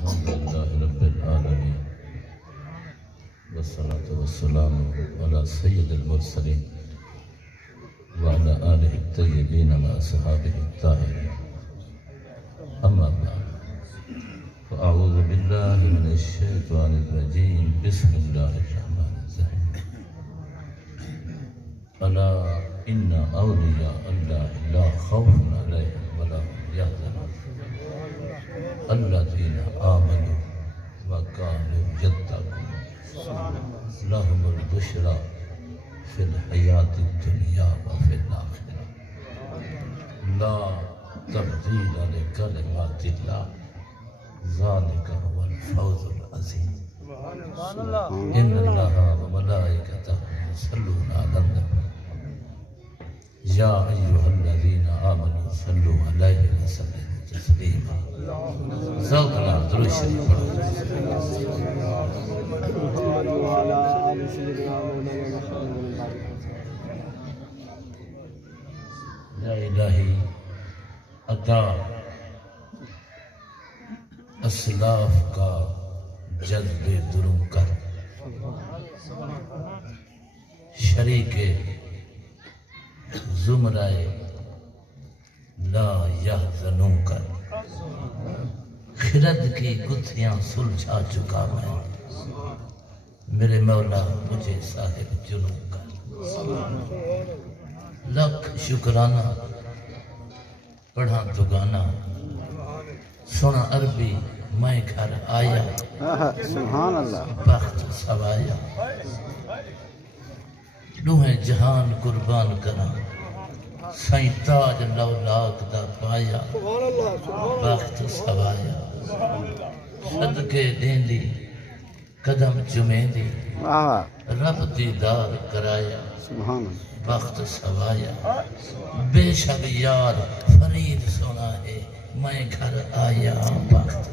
الحمدللہ رب العالمین والصلاة والسلام على سید المرسلین وعلى آلہ الطیبین وأصحابہ الطاہرین اما بعد فأعوذ باللہ من الشیطان الرجیم بسم اللہ الرحمن الرحیم الا ان اولیاء اللہ لا خوف علیہم ولا هم يحزنون الذین آمنوا وكانوا يتقون لهم البشرى في الحیاة الدنیا وفي الآخرة لا تبدیل لکلمات اللہ ذالک هو الفوز العظیم ان اللہ وملائکتہ یصلون علی النبی یا ایہا الذین آمنوا صلوا علیہ وسلموا تسلیما ذوق نال درود شریف پڑھو یا الہی عطا اسلاف کا جذب دروں کر شریک زمرہ لا یحزنوں کر خرد کی گتھیاں سلجھا چکا میں میرے مولا مجھے صاحب جنوں کر لکھ شکرانہ پڑھا تو گانا سنا عربی میں گھر آیا سبحان اللہ بخت سوایا دوہیں جہان قربان کرا سائیں تاج لولاک دا پایا بخت سوایا صدقے دین دی قدم چمیں دی رب دیدار کرایا سبحان اللہ بخت سوایا بے شک یار فرید سنا ہے میں گھر آیا بخت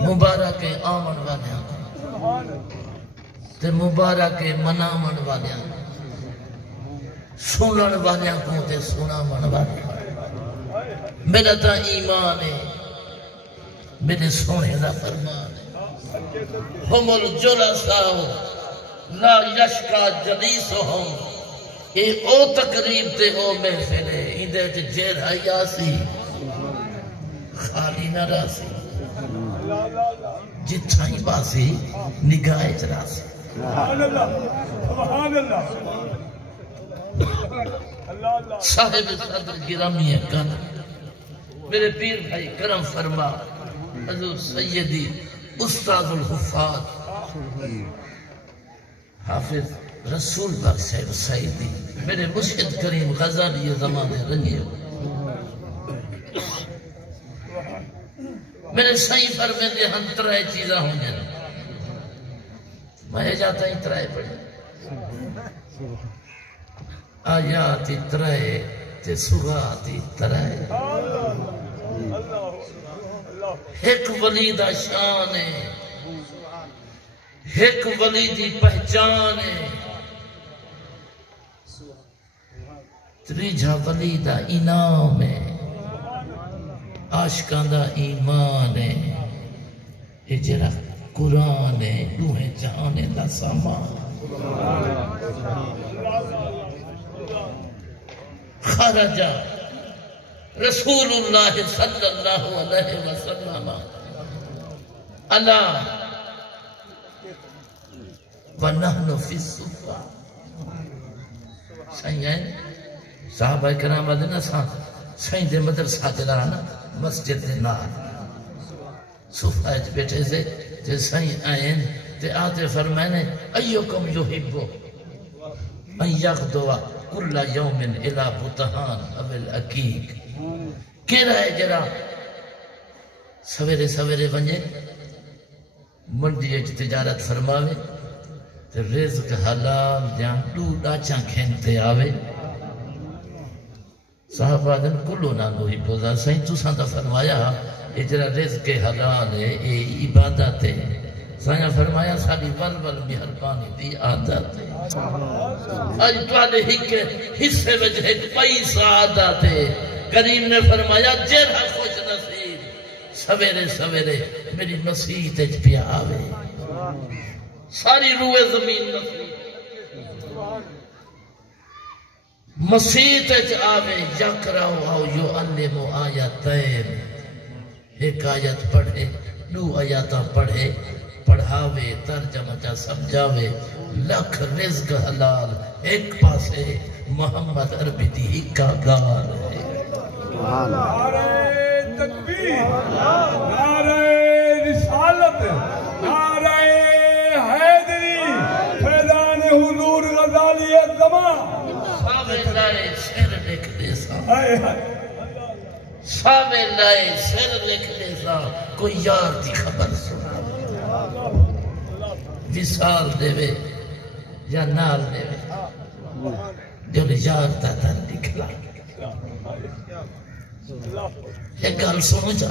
مبارک آمن والیاں تے مبارک منامن والیاں سنن والیاں کو تے سنامن والیاں میرا تا ایمان ہے میرے سونے دا فرمان ہے ہم الجلساء لا یشکا جلیسہم اے او تقریب تے او محفل ہے اندے جیر حیاسی خالی نہ راسی جتھائی باسی نگاہ راسی صاحب صدر گرامی ہے کن میرے پیر بھائی کرم فرما حضور سیدی استاد الحفاظ حافظ رسول باق صاحب سعیدی میرے مرشد کریم غزالی یہ زمانے رنگے میرے سائیں فرمیندے ہم ترائے چیزاں ہوں گے میں جاتا ہی ترائے پڑھے آیاتی ترائے تے سغاتی ترائے ایک ولی دا شان ہے ایک ولی دی پہچان ہے تریجہ ولی دا انعام ہے عاشقان دا ایمان ہے ہجرہ قرآن ہے دوہیں جہانے دا سامان خرجہ رسول اللہ صلی اللہ علیہ وسلم اللہ وَنَحْنُ فِي الصُّفَّةِ سائیں آئے صحابہ کرام آدھنا سائیں دے مدرسہ دلانا مسجد دے نار صفحہ بیٹھے سے تے سائیں آئین تے آتے فرمائنے ایوکم یحبو ان یغدوا کل یوم الى بطحان اب العقیق کہہ رہا ہے جرا سویرے سویرے بنجے منڈی اچ تجارت فرماوے تے رزق حلال جان ڈوڑا چاں کھینتے آوے صحابہ دن کلو نانو ہی بوزا سائیں تو سانتا فرمایا اجرا رزق حلال ہے اے عبادت ہے سائیں فرمایا ساری ول ول مہربانی دی عادت ہے آج توالے حصے وجہ ایک پیسہ عادت ہے کریم نے فرمایا جیرہ خوش نصیب سویرے سویرے میری مسیح تیج پہ آوے ساری روح زمین مسیح تیج آوے یقرأو او یعلمو آیتین ایک آیت پڑھے دو آیاتاں پڑھے پڑھاوے ترجمہ چا سمجھاوے لکھ رزق حلال ایک پاسے محمد عربی دی اکا گال ہے نعرہ تکبیر نعرہ رسالت نعرہ حیدری فیضان حضور غزالی زمان ساوے لائے سر لکھ دے سا ساوے لائے سر لکھ دے سا کوئی یار دی خبر سنا وصال دے وے یا نال دے وے جو یار تا تن نکلا یہ گال سنو جا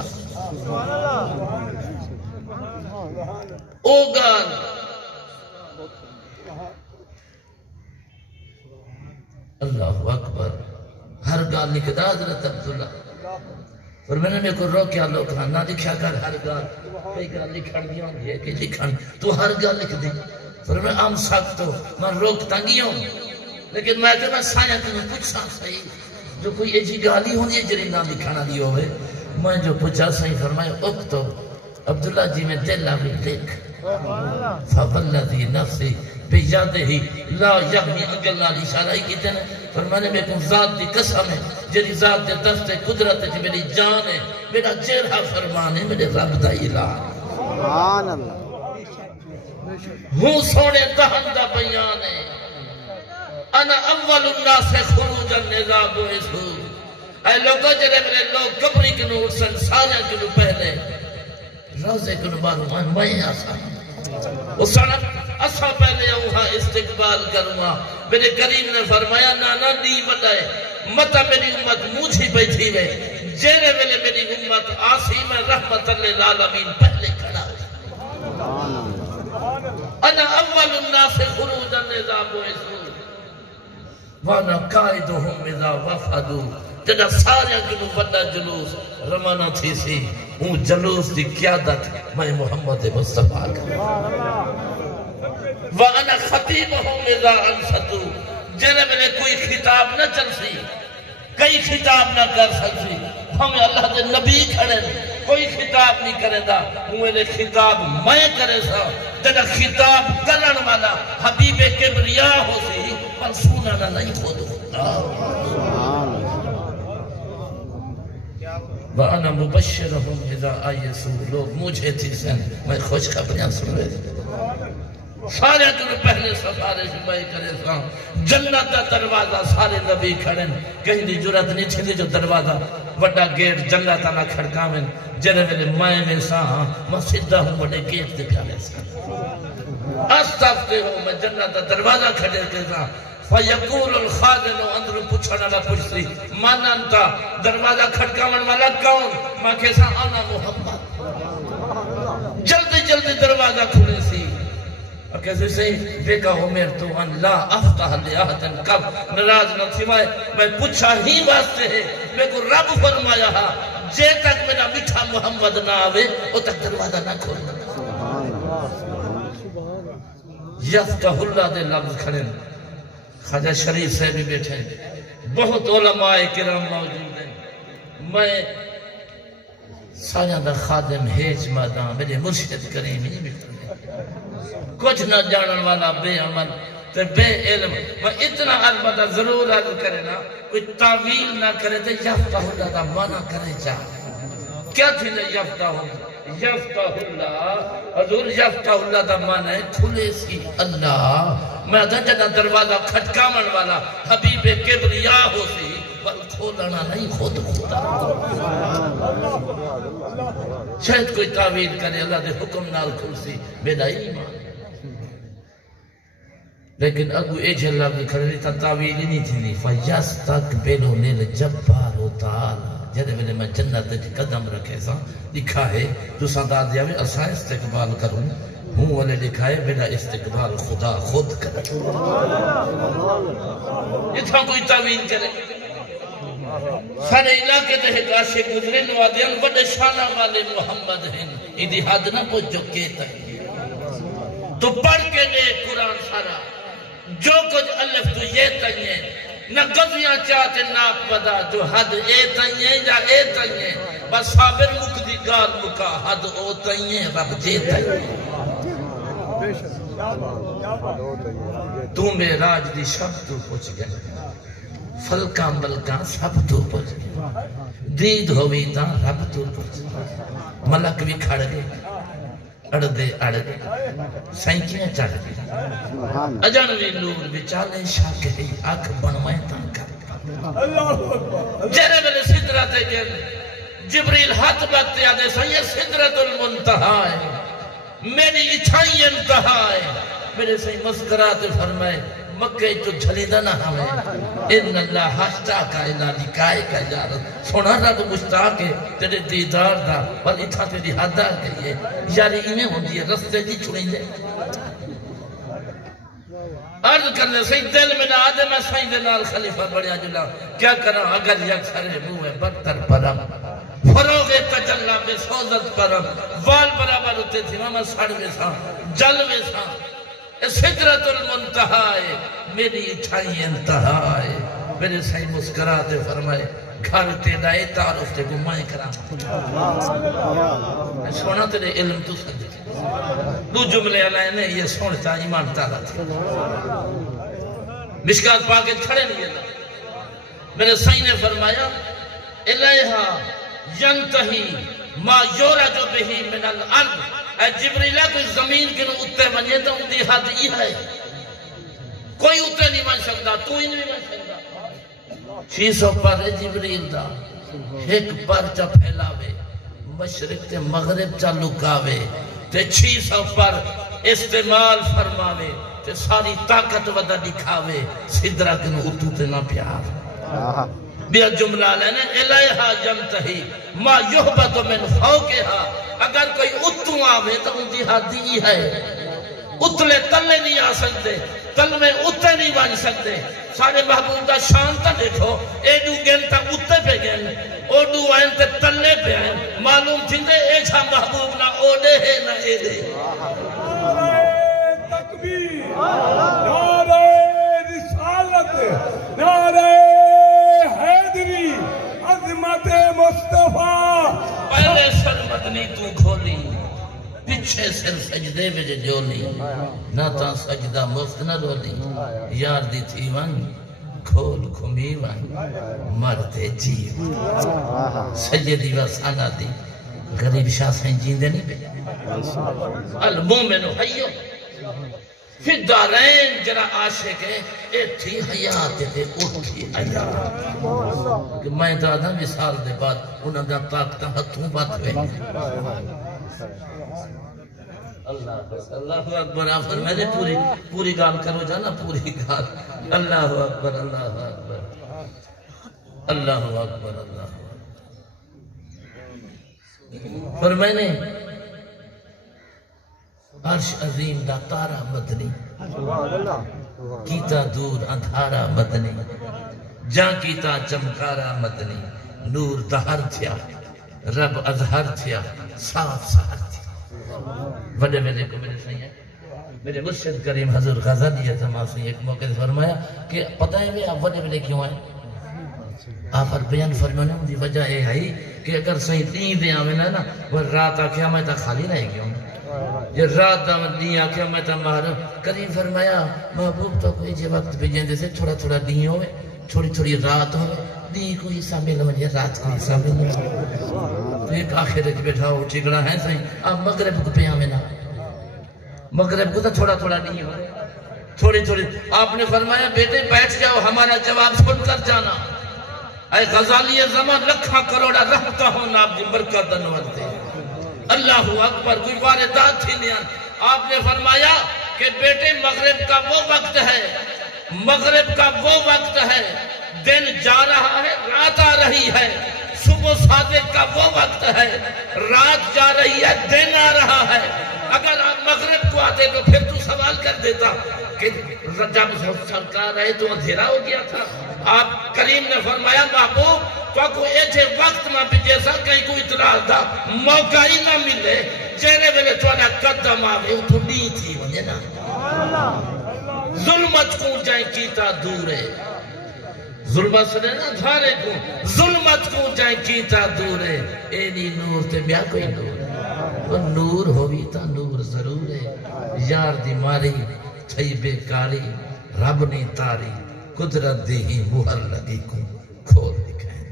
او گال اللہ اکبر ہر گال لکھدا حضرت عبداللہ اور میں نے میرے کو روکیا لوکھا نہ لکھا کر ہر گال کئی گال لکھن گیا ہے کہ لکھن تو ہر گال لکھ دی اور میں عام ساتھ تو میں روکتا گیا ہوں لیکن میں کہ میں سایہ تمہیں پوچھ سا صحیح جو کوئی ایجی گالی ہوں یہ جری نہ لکھانا دیو ہوئے میں جو پوچھا صحیح فرمائے اکتب عبداللہ جی میں دل آوی لکھ فَوَالَّذِي نَفْسِ بِيَدِهِ لَا يَغْنِي اگل نال اشارہ ہی کیتے ہیں فرمانے میں کن ذات دی قسم ہے جری ذات دے دست قدرت ہے میری جان ہے میرا چہرہ فرمان ہے میرے رب دا الہ سبحان اللہ ہوں سونے دہن دا بیان ہے انا اول الناس خروجا نظام و اسو اے لوگوں جرے میرے لوگ کبری کنو ارسن سارے کنو پہلے روزے کنو بارو میں آسان اس سڑک اسا پہلے وہاں استقبال کروں میرے کریم نے فرمایا نانا دی بتائے متا میری امت مجھے بیٹھی ہے جیرے ویلے میری امت آسی میں رحمت اللہ العالمین پہلے کھڑا انا اول الناس خروجا نظام و اسو وانا قائدهم اذا وفدو جدا سارے کنو بڑا جلوس روانہ تھی سی اون جلوس دی قیادت میں محمد مصطفیٰ کا وانا خطیبهم اذا انفتو جنہ میں نے کوئی خطاب نہ چل سی کئی خطاب نہ کر سکتی ہمیں اللہ دے نبی کھڑے کوئی خطاب نہیں کرے دا انہیں خطاب میں کرے سا جنہ خطاب کرن والا حبیب کبریاء ہو سی پر سونانا نہیں خود ہوتا وَأَنَا مُبَشِّرَهُمْ اِذَا آئِسُوا لوگ مجھے تھی سن میں خوش خبریاں سن رہے تھے سارے تنہیں پہلے سارے شبائی کرے سا جنت دا دروازہ سارے نبی کھڑن کہیں دی جرات نہیں تھی جو دروازہ وڈا گیٹ جنت نہ کھڑکاویں جنہیں میں مائیں میں سا میں سدھا ہوں وڈے گیٹ دے پیالے سا استفتے ہوں میں جنت دا دروازہ کھڑے کے سا فَيَقُولُ الْخَادِنُ اندر پوچھنا نہ پوچھتی من انتا دروازہ کھڑکاون والا کون ماں کیسا آنا محمد جلدی جلدی دروازہ کھلے سی اور کیسے سے بیکا عمر تو ان لا افتح لیاہتن کب نراز نہ تھیوائے میں پوچھا ہی واسطے ہے میں کو رب فرمایا ہا جے تک میرا میٹھا محمد نہ آوے وہ تک دروازہ نہ کھولنا یفتح اللہ دے لفظ کھڑے خواجہ شریف سے بھی بیٹھے بہت علماء کرام موجود ہیں میں سایہ دا خادم ہیج مادام میرے مرشد کریم ہی بیٹھے کچھ نہ جانن والا بے عمل تے بے علم میں اتنا البتہ ضرور عرض کرے نا کوئی تعویل نہ کرے تے یفتح اللہ دا معنی کرے چاہ کیا تھی نا یفتح اللہ حضور یفتح اللہ دا معنی کھلے سی اللہ میں جنہ دروازہ کھٹکاون والا حبیب کبریاء ہو سی پر کھولنا نہیں خود خدا شاید کوئی تعویل کرے اللہ دے حکم نال کھل سی میرا ایمان لیکن اگو ایجھے اللہ نے کھڑی تا تعویل ہی نہیں تھی نہیں فَيَسْتَقْبِلُ لِلْجَبَّارُ تَعَالَى جدے میں نے میں جنت کی قدم رکھے سا لکھا ہے تو ساندہ دیا میں اسا استقبال کروں ہوں والے لکھا ہے میرا استقبال خدا خود کرے یہ تھا کوئی تعویل کرے سارے علاقے تے ایک عاشق گزرے نوادیاں بڑے شانہ والے محمد ہیں ایدی حد نہ پوچھ جو کہتا ہے تو پڑھ کے دے قرآن سارا جو کچھ الف تو یہ تنیے نہ گذیاں چاہتے ناپ ودا جو حد اے تنیے یا اے تنیے بس صابر مکدی گال مکا حد او تنیے رب جے تنیے تو میں راج دی شب تو پوچھ گئے فلکاں ملکاں سب تو پوچھ گئے دید ہوئی تا رب تو پوچھ گئے ملک بھی کھڑ گئے اڑ دے سینکیاں چڑھ گئے اجانوی نور بچالے شاکری آنکھ بنوائے تاں کر جرے بلے صدرت جن جبریل ہاتھ بکتے آدھے سائیں صدرت المنتہا ہے میری اچھائی انتہا ہے میرے سائیں مسکرات فرمائے مکہ تو جھلیدہ نہ ہمیں ان اللہ ہاشتا کا الہی کائے کا اجارت سونا رب مشتاق ہے تیرے دیدار دا اور اتھا تیری حدار کہیے یاری انہیں ہوندی ہے رستے جی چھوڑیں دے عرض کرنے سہی دل میں نہ آدھے میں سائیں دے نال خلیفہ بڑیا جلا کیا کرا اگر یک سرے موہ برتر پرم فروغ تجلہ بے سوزت پرم وال برابر ہوتے تھی ماما ساڑوے ساں جلوے ساں صدرت المنتہائے میری اچھائی انتہائے میرے سائیں مسکراتے فرمائے گھر تیدائے تعارف تے گمائیں کرام سونا تیرے علم تو سنجھے دو جملے علیہ نے یہ سونتا ایمان تعالیٰ تھا مشکات پاکے کھڑے نہیں اللہ میرے سائیں نے فرمایا الیہا ینتہی ما یورج بہی من الارض اے جبریلہ کوئی زمین کے نو اتے بنیے تو ان دی حد ہی ہے کوئی اتے نہیں بن سکتا تو ہی نہیں بن سکتا 600 پر ہے جبریل دا ایک پر چا پھیلاوے مشرق تے مغرب چا لکاوے تے 600 پر استعمال فرماوے تے ساری طاقت ودا دکھاوے صدرہ کے نو اتو تے نہ پیار بیا جملہ لینے الیہا جمتہی ما یحبت من فوقہا اگر کوئی اتو آوے تو ان کی حدی ہے اتلے تلے نہیں آ سکتے تل میں اتے نہیں بن سکتے سارے محبوب دا شان تا دیکھو ایڈو گن تا اتے پہ گن اوڈو آئین تے تلے پہ آئین معلوم تھی دے ایچھا محبوب نہ اوڈے ہے نہ اے دے نعرہ تکبیر نعرہ رسالت نعرہ حیدری عظمت مصطفیٰ پہلے سر مدنی تو کھولی پچھے سر سجدے وجہ جولی نہ تا سجدہ مفت نہ رولی یار دی تھی ون کھول کھمی ون مرتے جیو سجدی وسانہ دی غریب شاہ سین جیندے نہیں پہ المومن حیو پھر دارین جرا عاشق ہے اے تھی حیات تے اٹھی حیات کہ میں دادا مثال دے بعد انہاں دا طاقتہ ہتھوں بات ہوئے اللہ اکبر آپ فرمائے پوری گال کرو جانا پوری گال اللہ اکبر اللہ اکبر اللہ اکبر اللہ فرمائے عرش عظیم دا تارا مدنی کیتا دور اندھارا مدنی جان کیتا چمکارا مدنی نور دہر تھیا رب اظہر تھیا صاف سہر تھیا وڈے میرے کو میرے سائیں میرے مرشد کریم حضور غزالی اعظم سے ایک موقع فرمایا کہ پتہ ہے بھی آپ وڈے میرے کیوں آئے آپ بیان فرمانے دی وجہ یہ ہے کہ اگر صحیح دین دے آمینہ نا وہ رات آکھیا میں تا خالی رہے گیا ہوں یہ رات دا دین آکھیا میں تا محرم کریم فرمایا محبوب تو کوئی جے وقت بھی جیندے سے تھوڑا تھوڑا دین ہوئے تھوڑی تھوڑی رات ہوئے دین کو حصہ مل مجھے رات کو حصہ مل تو ایک آخر اچھ بیٹھا ہو ٹھیکڑا ہے صحیح آپ مغرب کو پہ آمینہ مغرب کو تو تھوڑا تھوڑا دین ہوئے تھوڑی تھوڑی آپ نے فرمایا بیٹے بیٹھ جاؤ ہمارا جواب سن کر جانا اے غزالی زمان لکھا کروڑا رہتا ہوں نا آپ دی برکت دنوات دے اللہ اکبر کوئی واردات تھی نہیں آپ نے فرمایا کہ بیٹے مغرب کا وہ وقت ہے مغرب کا وہ وقت ہے دن جا رہا ہے رات آ رہی ہے صبح صادق کا وہ وقت ہے رات جا رہی ہے دن آ رہا ہے اگر آپ مغرب کو آتے تو پھر تو سوال کر دیتا کہ جب سرکار آئے تو اندھیرا ہو گیا تھا. آپ کریم نے فرمایا محبوب تو کو ایسے وقت میں بھی جیسا کہیں کوئی اطلاع دا موقع ہی نہ ملے جیرے ویلے توانا قدم آوے تو نہیں تھی ونے نا. ظلمت کو جائیں کیتا دورے ظلمت سنے نا دھارے کو ظلمت کو جائیں کیتا دورے اینی نور تے بیا کوئی نور وہ نور ہوئی تا نور ضرور ہے. یار دی ماری تھئی بیکاری رب نے تاری قدرت دی ہی مہر لگی کو کھول دکھائیں.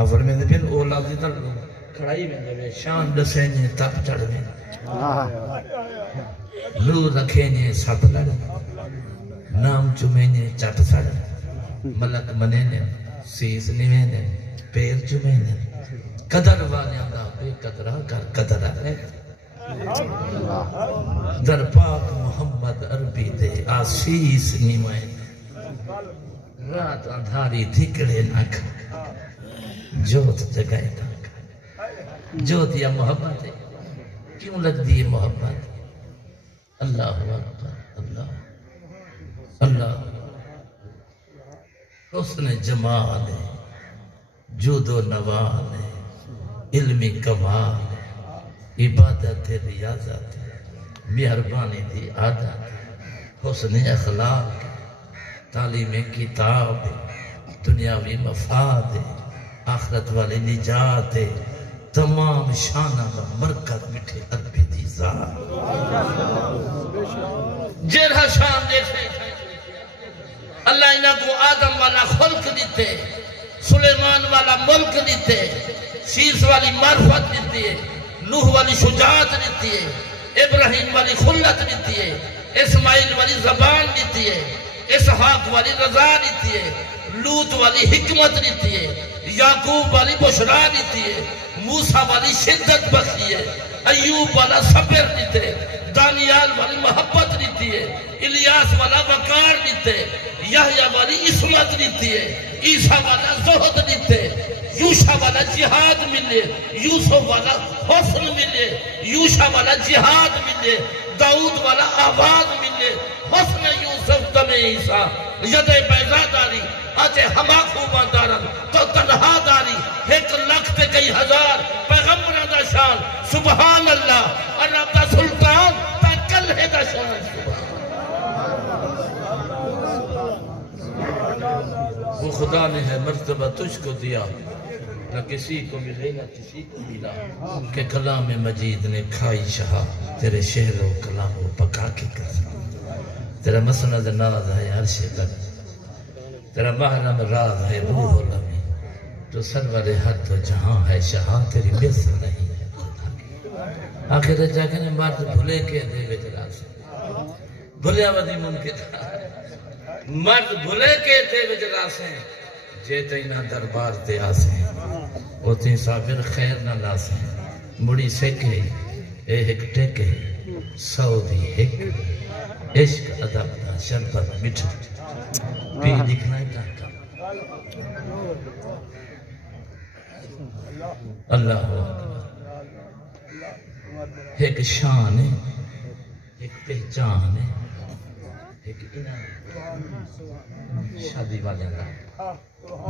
آفر میں پھر اولا دی تر کھڑائی میں دے شان دسینے تپ چڑھنے نور رکھینے سب لڑ نام چمینے چٹ سڑ ملک منے سیس نوینے پیر چمینے قدر والے دا بے قدرہ کر قدر ہے. در پاک محمد عربی دے آسیس نیمائن رات اندھاری دھکڑے نہ کھا جوت جگائے نہ کھا. جوت یا محبت ہے کیوں لگ دی محبت. اللہ اکبر اللہ اللہ حسن جمال ہے جود و نوال ہے علمی کمال ہے عبادت ریاضت مہربانی دی عادت حسن اخلاق تعلیم کتاب دنیاوی مفاد آخرت والی نجات تمام شانہ کا مرکز مٹھے عربی دی ذات جرہ شان دیکھے اللہ انہاں کو آدم والا خلق دیتے سلیمان والا ملک دیتے شیس والی معرفت دیتی ہے نوح والی شجاعت دیتی ہے ابراہیم والی خلت دیتی ہے اسماعیل والی زبان دیتی ہے اسحاق والی رضا دیتی ہے لوط والی حکمت دیتی ہے یعقوب والی بشرا دیتی ہے موسیٰ والی شدت بخشی ہے ایوب والا صبر دیتے دانیال والی محبت دیتی ہے الیاس والا وقار دیتے یحییٰ والی عصمت دیتی ہے عیسیٰ والا زہد دیتے یوشع والا جہاد ملے یوسف والا حسن ملے یوشع والا جہاد ملے داؤد والا آواز ملے حسن یوسف دم عیسیٰ ید بیضا داری آجے ہما خوبہ دارن تو تنہا داری 1,00,000 تے کئی ہزار پیغمبرہ دا شان سبحان اللہ اور رب دا سلطان تا کل ہے دا شان وہ خدا نے ہے مرتبہ تجھ کو دیا نہ کسی کو ملے نہ کسی کو ملا کہ کلام مجید نے کھائی شہا تیرے شعر و کلام و پکا کے کر تیرا مسند ناز ہے عرش قدر تیرا محرم راز ہے روح و لمی تو سرور حد و جہاں ہے شہاں تیری مثل نہیں ہے. آخر جا کے نے مرد بھلے کے دے وے جلا سے بھلیا ودی ممکن مرد بھلے کے دے وے جلا سے جے تینا دربار تے آسے وہ تین صابر خیر نہ لاسے مڑی سکے اے ایک ٹکے سعودی ایک عشق ادب دا شربت مٹھا پی لکھنا ہی کہتا اللہ ایک شان ہے ایک پہچان ہے ایک شادی والے دا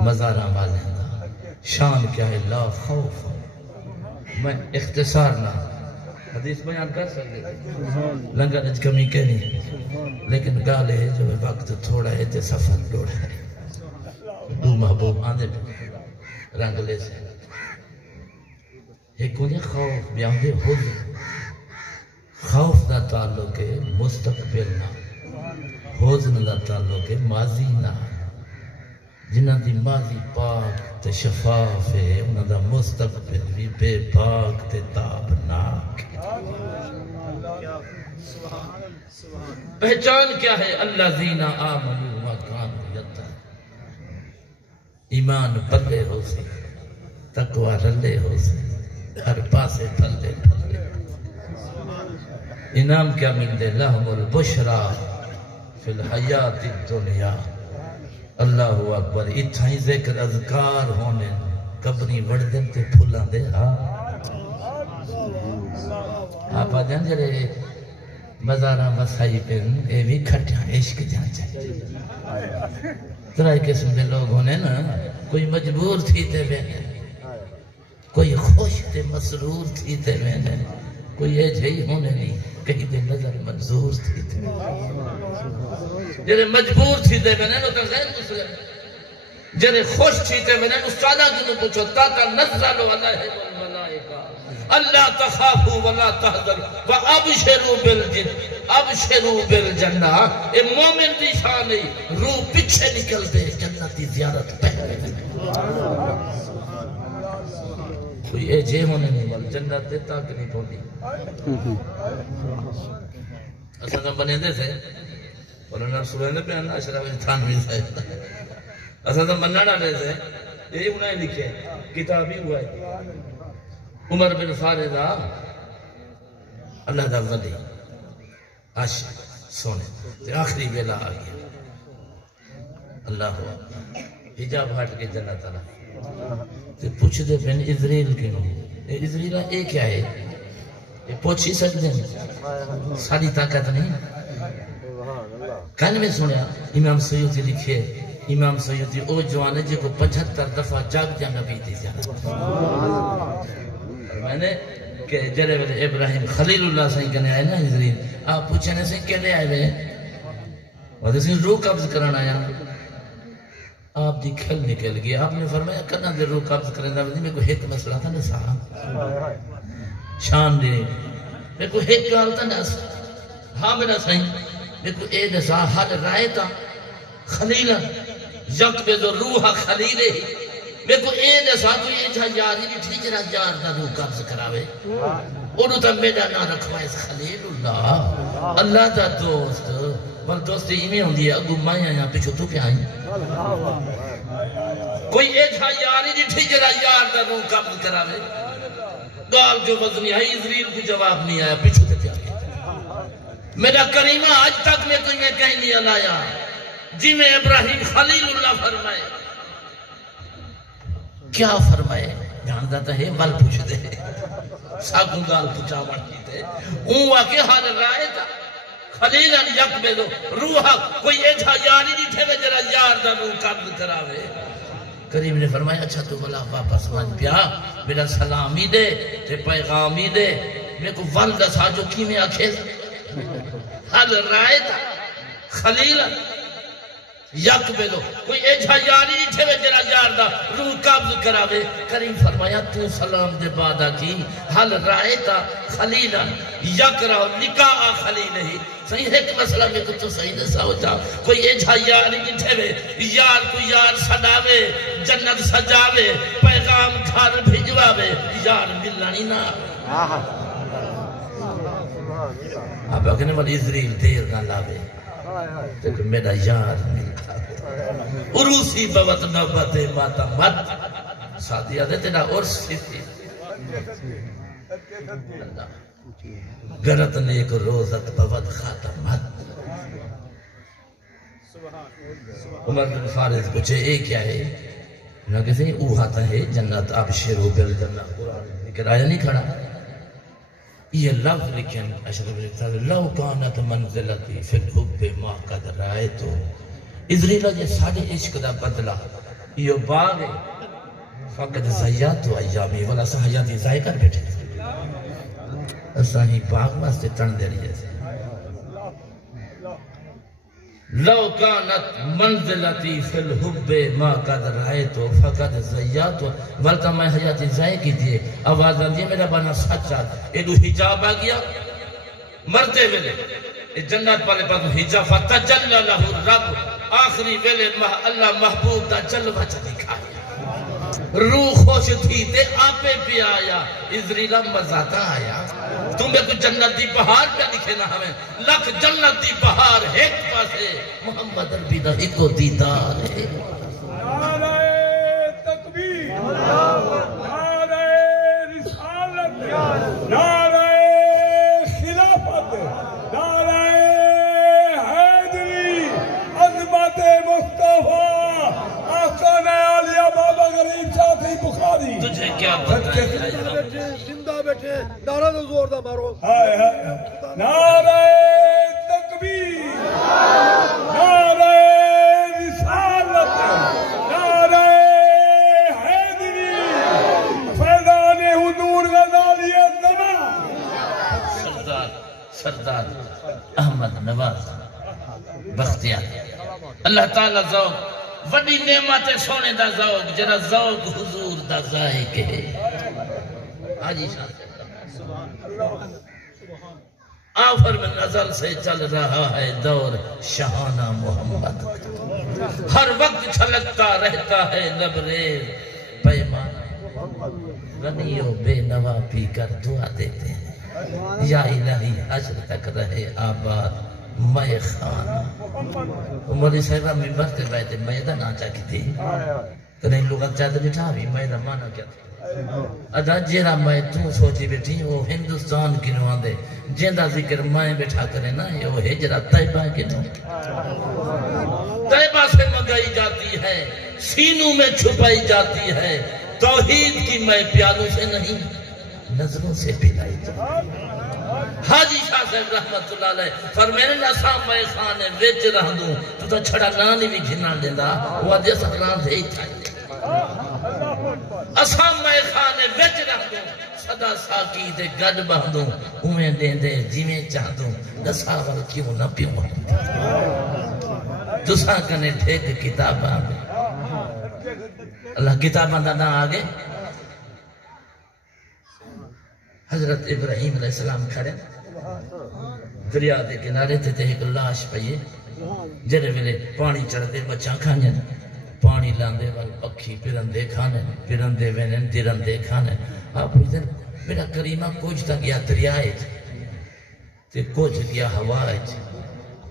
مزارہ والے دا شان کیا ہے لا خوف. میں اختصار نہ حدیث بیان کر سکتے لنگر اج کمی کہنی لیکن گالے جو وقت تھوڑا ہے تے سفر لوڑا ہے دو محبوب آنے رنگ لے سے ایک انہیں خوف بیان دے حضر خوف دا تعلق ہے مستقبل نہ حضر دا تعلق ہے ماضی نہ جنہ دی ماضی پاک تے شفاف ہے انہ دا مستقبل بھی بے پاک تے تابناک. پہچان کیا ہے اللہ زینہ آمنوا وکانوا یتقون ایمان پلے ہو سے تقوی رلے ہو سے ہر پاسے پھلے پھلے. انعام کیا ملتے لہم البشرا فی الحیات الدنیا. اللہ اکبر اتھائی ذکر اذکار ہونے قبری وڑ دن تے پھولاں دے آپ آجان جرے مزارہ مسائی پہ اے بھی کھٹیاں عشق جان چاہیے ترائی قسم دے لوگ ہونے نا کوئی مجبور تھی تے بینے کوئی خوش تے مسرور تھی تے بینے کوئی اے جھئی ہونے نہیں کہیں دے نظر منظور تھی تے جنہیں مجبور تھی تے بینے نو تا غیر مسلم جنہیں خوش تھی تے بینے نو سادہ جنہوں پوچھو تاتا نزلو علیہ والملائکہ اللہ تخافوا ولا تحزنوا وابشروا ابشروا بالجنہ اے مومن دی شان نہیں روح پیچھے نکل دے جنت دی زیارت پہلے کوئی اے جے ہونے نہیں وال جنت دے تاک نہیں پہنی اصلا کم بنے دے تھے مولانا صبح نے پیانا اشرف تھانوی صاحب اصلا کم بننا ڈالے تھے یہی انہیں لکھے کتابی ہوا ہے عمر بن فارضہ اللہ دا ولی عاشق سونے تے آخری ویلا آ گیا اللہ ہوا حجاب ہٹ کے جنت آنا تے پوچھ دے بین عزریل کیوں عزریل اے کیا ہے یہ پوچھ ہی سکتے ہیں ساری طاقت نہیں کہنے میں سنیا امام سیوطی لکھے امام سیوطی او جوانے جے کو 75 دفعہ جاگ جا نبی دی جانا میں نے کہ جرے ویلے ابراہیم خلیل اللہ سے کہنے آئے نا حضرین آپ پوچھنے سے کہنے آئے وے اور اس نے روح قبض کرنا آیا آپ دی کھل نکل گیا آپ نے فرمایا کرنا دے روح قبض کرنے دا میں کو ایک مسئلہ تھا نا صاحب شان دے میں کو ایک گال تھا نا ہاں میرا سائن میں کو اے نسا حال رائے تھا خلیلہ یک بے دو روح خلیلے ہی میں کو اے نسا تو یہ جہاں یاری بھی ٹھیک رہا جار دا روح قبض کراوے انہوں تا میرا نا رکھوا اس خلیل اللہ اللہ دا دوست بل دوستی ایمیں ہوں دیا اگو مائیں یہاں پیچھو تو کیا آئیں کوئی اے جہاں یاری بھی ٹھیک رہا یار دا روح قبض کراوے گال جو وزنی ہے اسرائیل کو جواب نہیں آیا پیچھو تے کیا آئیں میرا کریمہ آج تک میں کوئی میں کہیں نہیں لایا جی میں ابراہیم خلیل اللہ فرمائے کیا فرمائے جاندہ تا ہے بل پوچھ دے ساکوں گال پوچھا مانتی تھے اون واقع حال رائے تھا خلیلن یک بے دو روحا کوئی ایجھا یاری نہیں تھے جرا یار دا روح قبض کراوے کریم نے فرمایا اچھا تو بلا واپس مان پیا میرا سلامی دے تے پیغامی دے میں کو والدہ سا جو کی میں آکھے حال رائے تھا خلیلن یک بے دو کوئی ایجھا یاری نہیں تھے جرا یار دا روح قبض کراوے کریم فرمایا تو سلام دے بعدہ کی حال رائے تھا خلیلہ یک رہو نکاح خلیل ہی صحیح ایک مسئلہ میں کچھ تو صحیح نسا ہوتا کوئی ایجھا یاری نہیں تھے یار کو یار صداوے جنت سجاوے پیغام گھر بھجواوے یار ملنا نہیں نا آپ اگنے والی اسرائیل دیر نہ لاوے تو میرا یار ملتا عروسی بوت نوبت ماتا مد ساتھ یاد ہے تیرا عرصی تھی گرت نیک روزت بوت خاتم مد عمر بن فارض پوچھے اے کیا ہے نہ کہتے ہیں اوہ آتا ہے جنت ابشروا بالجنہ قرآن نکر آیا نہیں کھڑا یہ لفظ لکھن اشرف لکھتا ہے لو کانت منزلتی فی الحب ما قد رائتو اسرائیلہ یہ ساڑھے عشق دا بدلہ یہ باغ فقط زیادو ایامی والا سا حیاتی ضائع کر بیٹھے ایسا ہی باغ واسطے ٹن دے رہی ہے لو کانت منزلتی فی الحب ما قد رائتو فقط زیادو والتا میں حیاتی ضائع کی دیئے آواز آن دیئے میرا بنا سچا ایڈو حجاب آ گیا مرتے ویلے جنت پالے پاس حجاب فتجل لہو رب آخری ویلے اللہ محبوب دا جلوہ چا دکھایا روح خوش تھی تے آپے بھی آیا اسرائیلہ مزاتا آیا تمہیں کچھ جنت دی بہار پہ دکھے نہ ہمیں لکھ جنت دی بہار ایک پاسے محمد عربی دا ایک کو دیدار ہے نعرہ تکبیر نعرہ رسالت نعرہ خلافت نعرہ حیدری عظمت مصطفیٰ آسان عالیہ بابا غریب چاہتی بخاری تجھے کیا پتہ ہے زندہ بیٹھے نعرہ زور دا مارو نعرہ سردار احمد نواز بختیار اللہ تعالیٰ ذوق وڈی نعمت سونے دا ذوق جرا ذوق حضور دا ذائق ہے حاجی شاہ آفر میں نظر سے چل رہا ہے دور شہانہ محمد ہر وقت چھلکتا رہتا ہے لبریز پیمان غنی و بے نوا پی کر دعا دیتے ہیں یا الہی حشر تک رہے آباد میں خانہ عمری صاحبہ ممبر تے بیٹھے میدہ ناچا کی تھی تو نہیں لغت چاہتے بٹھا بھی میدہ مانا کیا تھا ادا جیرا میں تو سوچی بیٹھی وہ ہندوستان کی نوان دے جیندہ ذکر میں بٹھا کرے نا یہ وہ ہجرہ طیبہ کی نو طیبہ سے منگائی جاتی ہے سینوں میں چھپائی جاتی ہے توحید کی میں پیالوں سے نہیں نظروں سے پلائی جاتی حاجی شاہ صاحب رحمت اللہ علیہ فرمینے نسام میں خانے ویچ رہ دوں تو تا چھڑا نانی بھی گھنا دیندہ وہ دے سکران دے ہی تھائی اسام میں خانے ویچ رہ دوں صدا ساکی دے گڑ بہ دوں اویں دے دے جیویں چاہ دوں دساور کیوں نہ پیوں تسا کنے ٹھیک کتاباں میں اللہ کتاباں دا نہ آگے حضرت ابراہیم علیہ السلام کھڑے دریا دے کنارے تھے ایک لاش پئیے جڑے ویلے پانی چڑھتے بچاں کھانے پانی لاندے وال پکھی پرندے کھانے پرندے وینن درندے کھانے آپ پوچھتے میرا کریمہ کچھ تا گیا دریائے تے کچھ گیا ہوائے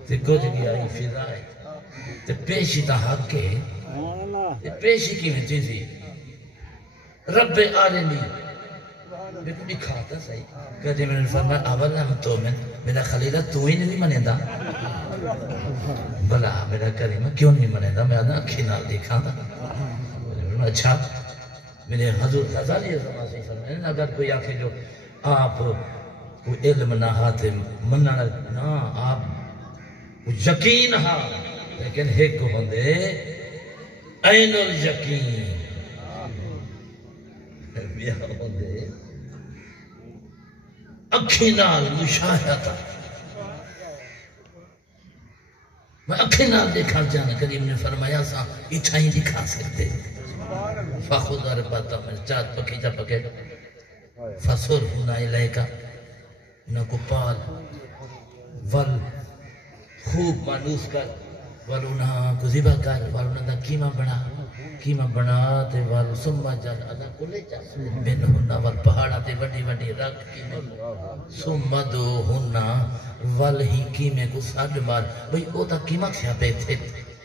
تے کچھ گیا فضائے تے پیشی تا حق کے تے پیشی کی میں چیزی رب عالمی لیکن دکھاتا صحیح کہتے میں نے فرمایا اولا ہم تو میں میرا خلیلہ تو ہی نہیں منے دا بلا میرا کریمہ کیوں نہیں منے دا میں آدھا اکھی نال دیکھا دا اچھا میں نے حضور غزالی زمان سے فرمایا اگر کوئی آکھے جو آپ کوئی علم نہ ہاتھے مننا نہ آپ یقین ہاں لیکن ایک کو ہوندے عین الیقین بیا ہوندے اکھی نال مشاہدہ میں اکھی نال دیکھا جانا کریم نے فرمایا سا اچھائی دکھا سکتے فخود عرباتا میں چاہت پکی جا پکے فسر ہونا الہی کا انہوں کو پال ول خوب مانوس کر ول انہاں کو زبا کر ول انہاں دا کیمہ بنا تے ول سمہ جان ادا کو لے جا بین ہونا ول پہاڑا تے وڈی وڈی رکھ کیمہ سمہ دو ہونا ول ہی کیمہ کو ساڑھ مار بھئی او تا کیمہ کیا پہ تھے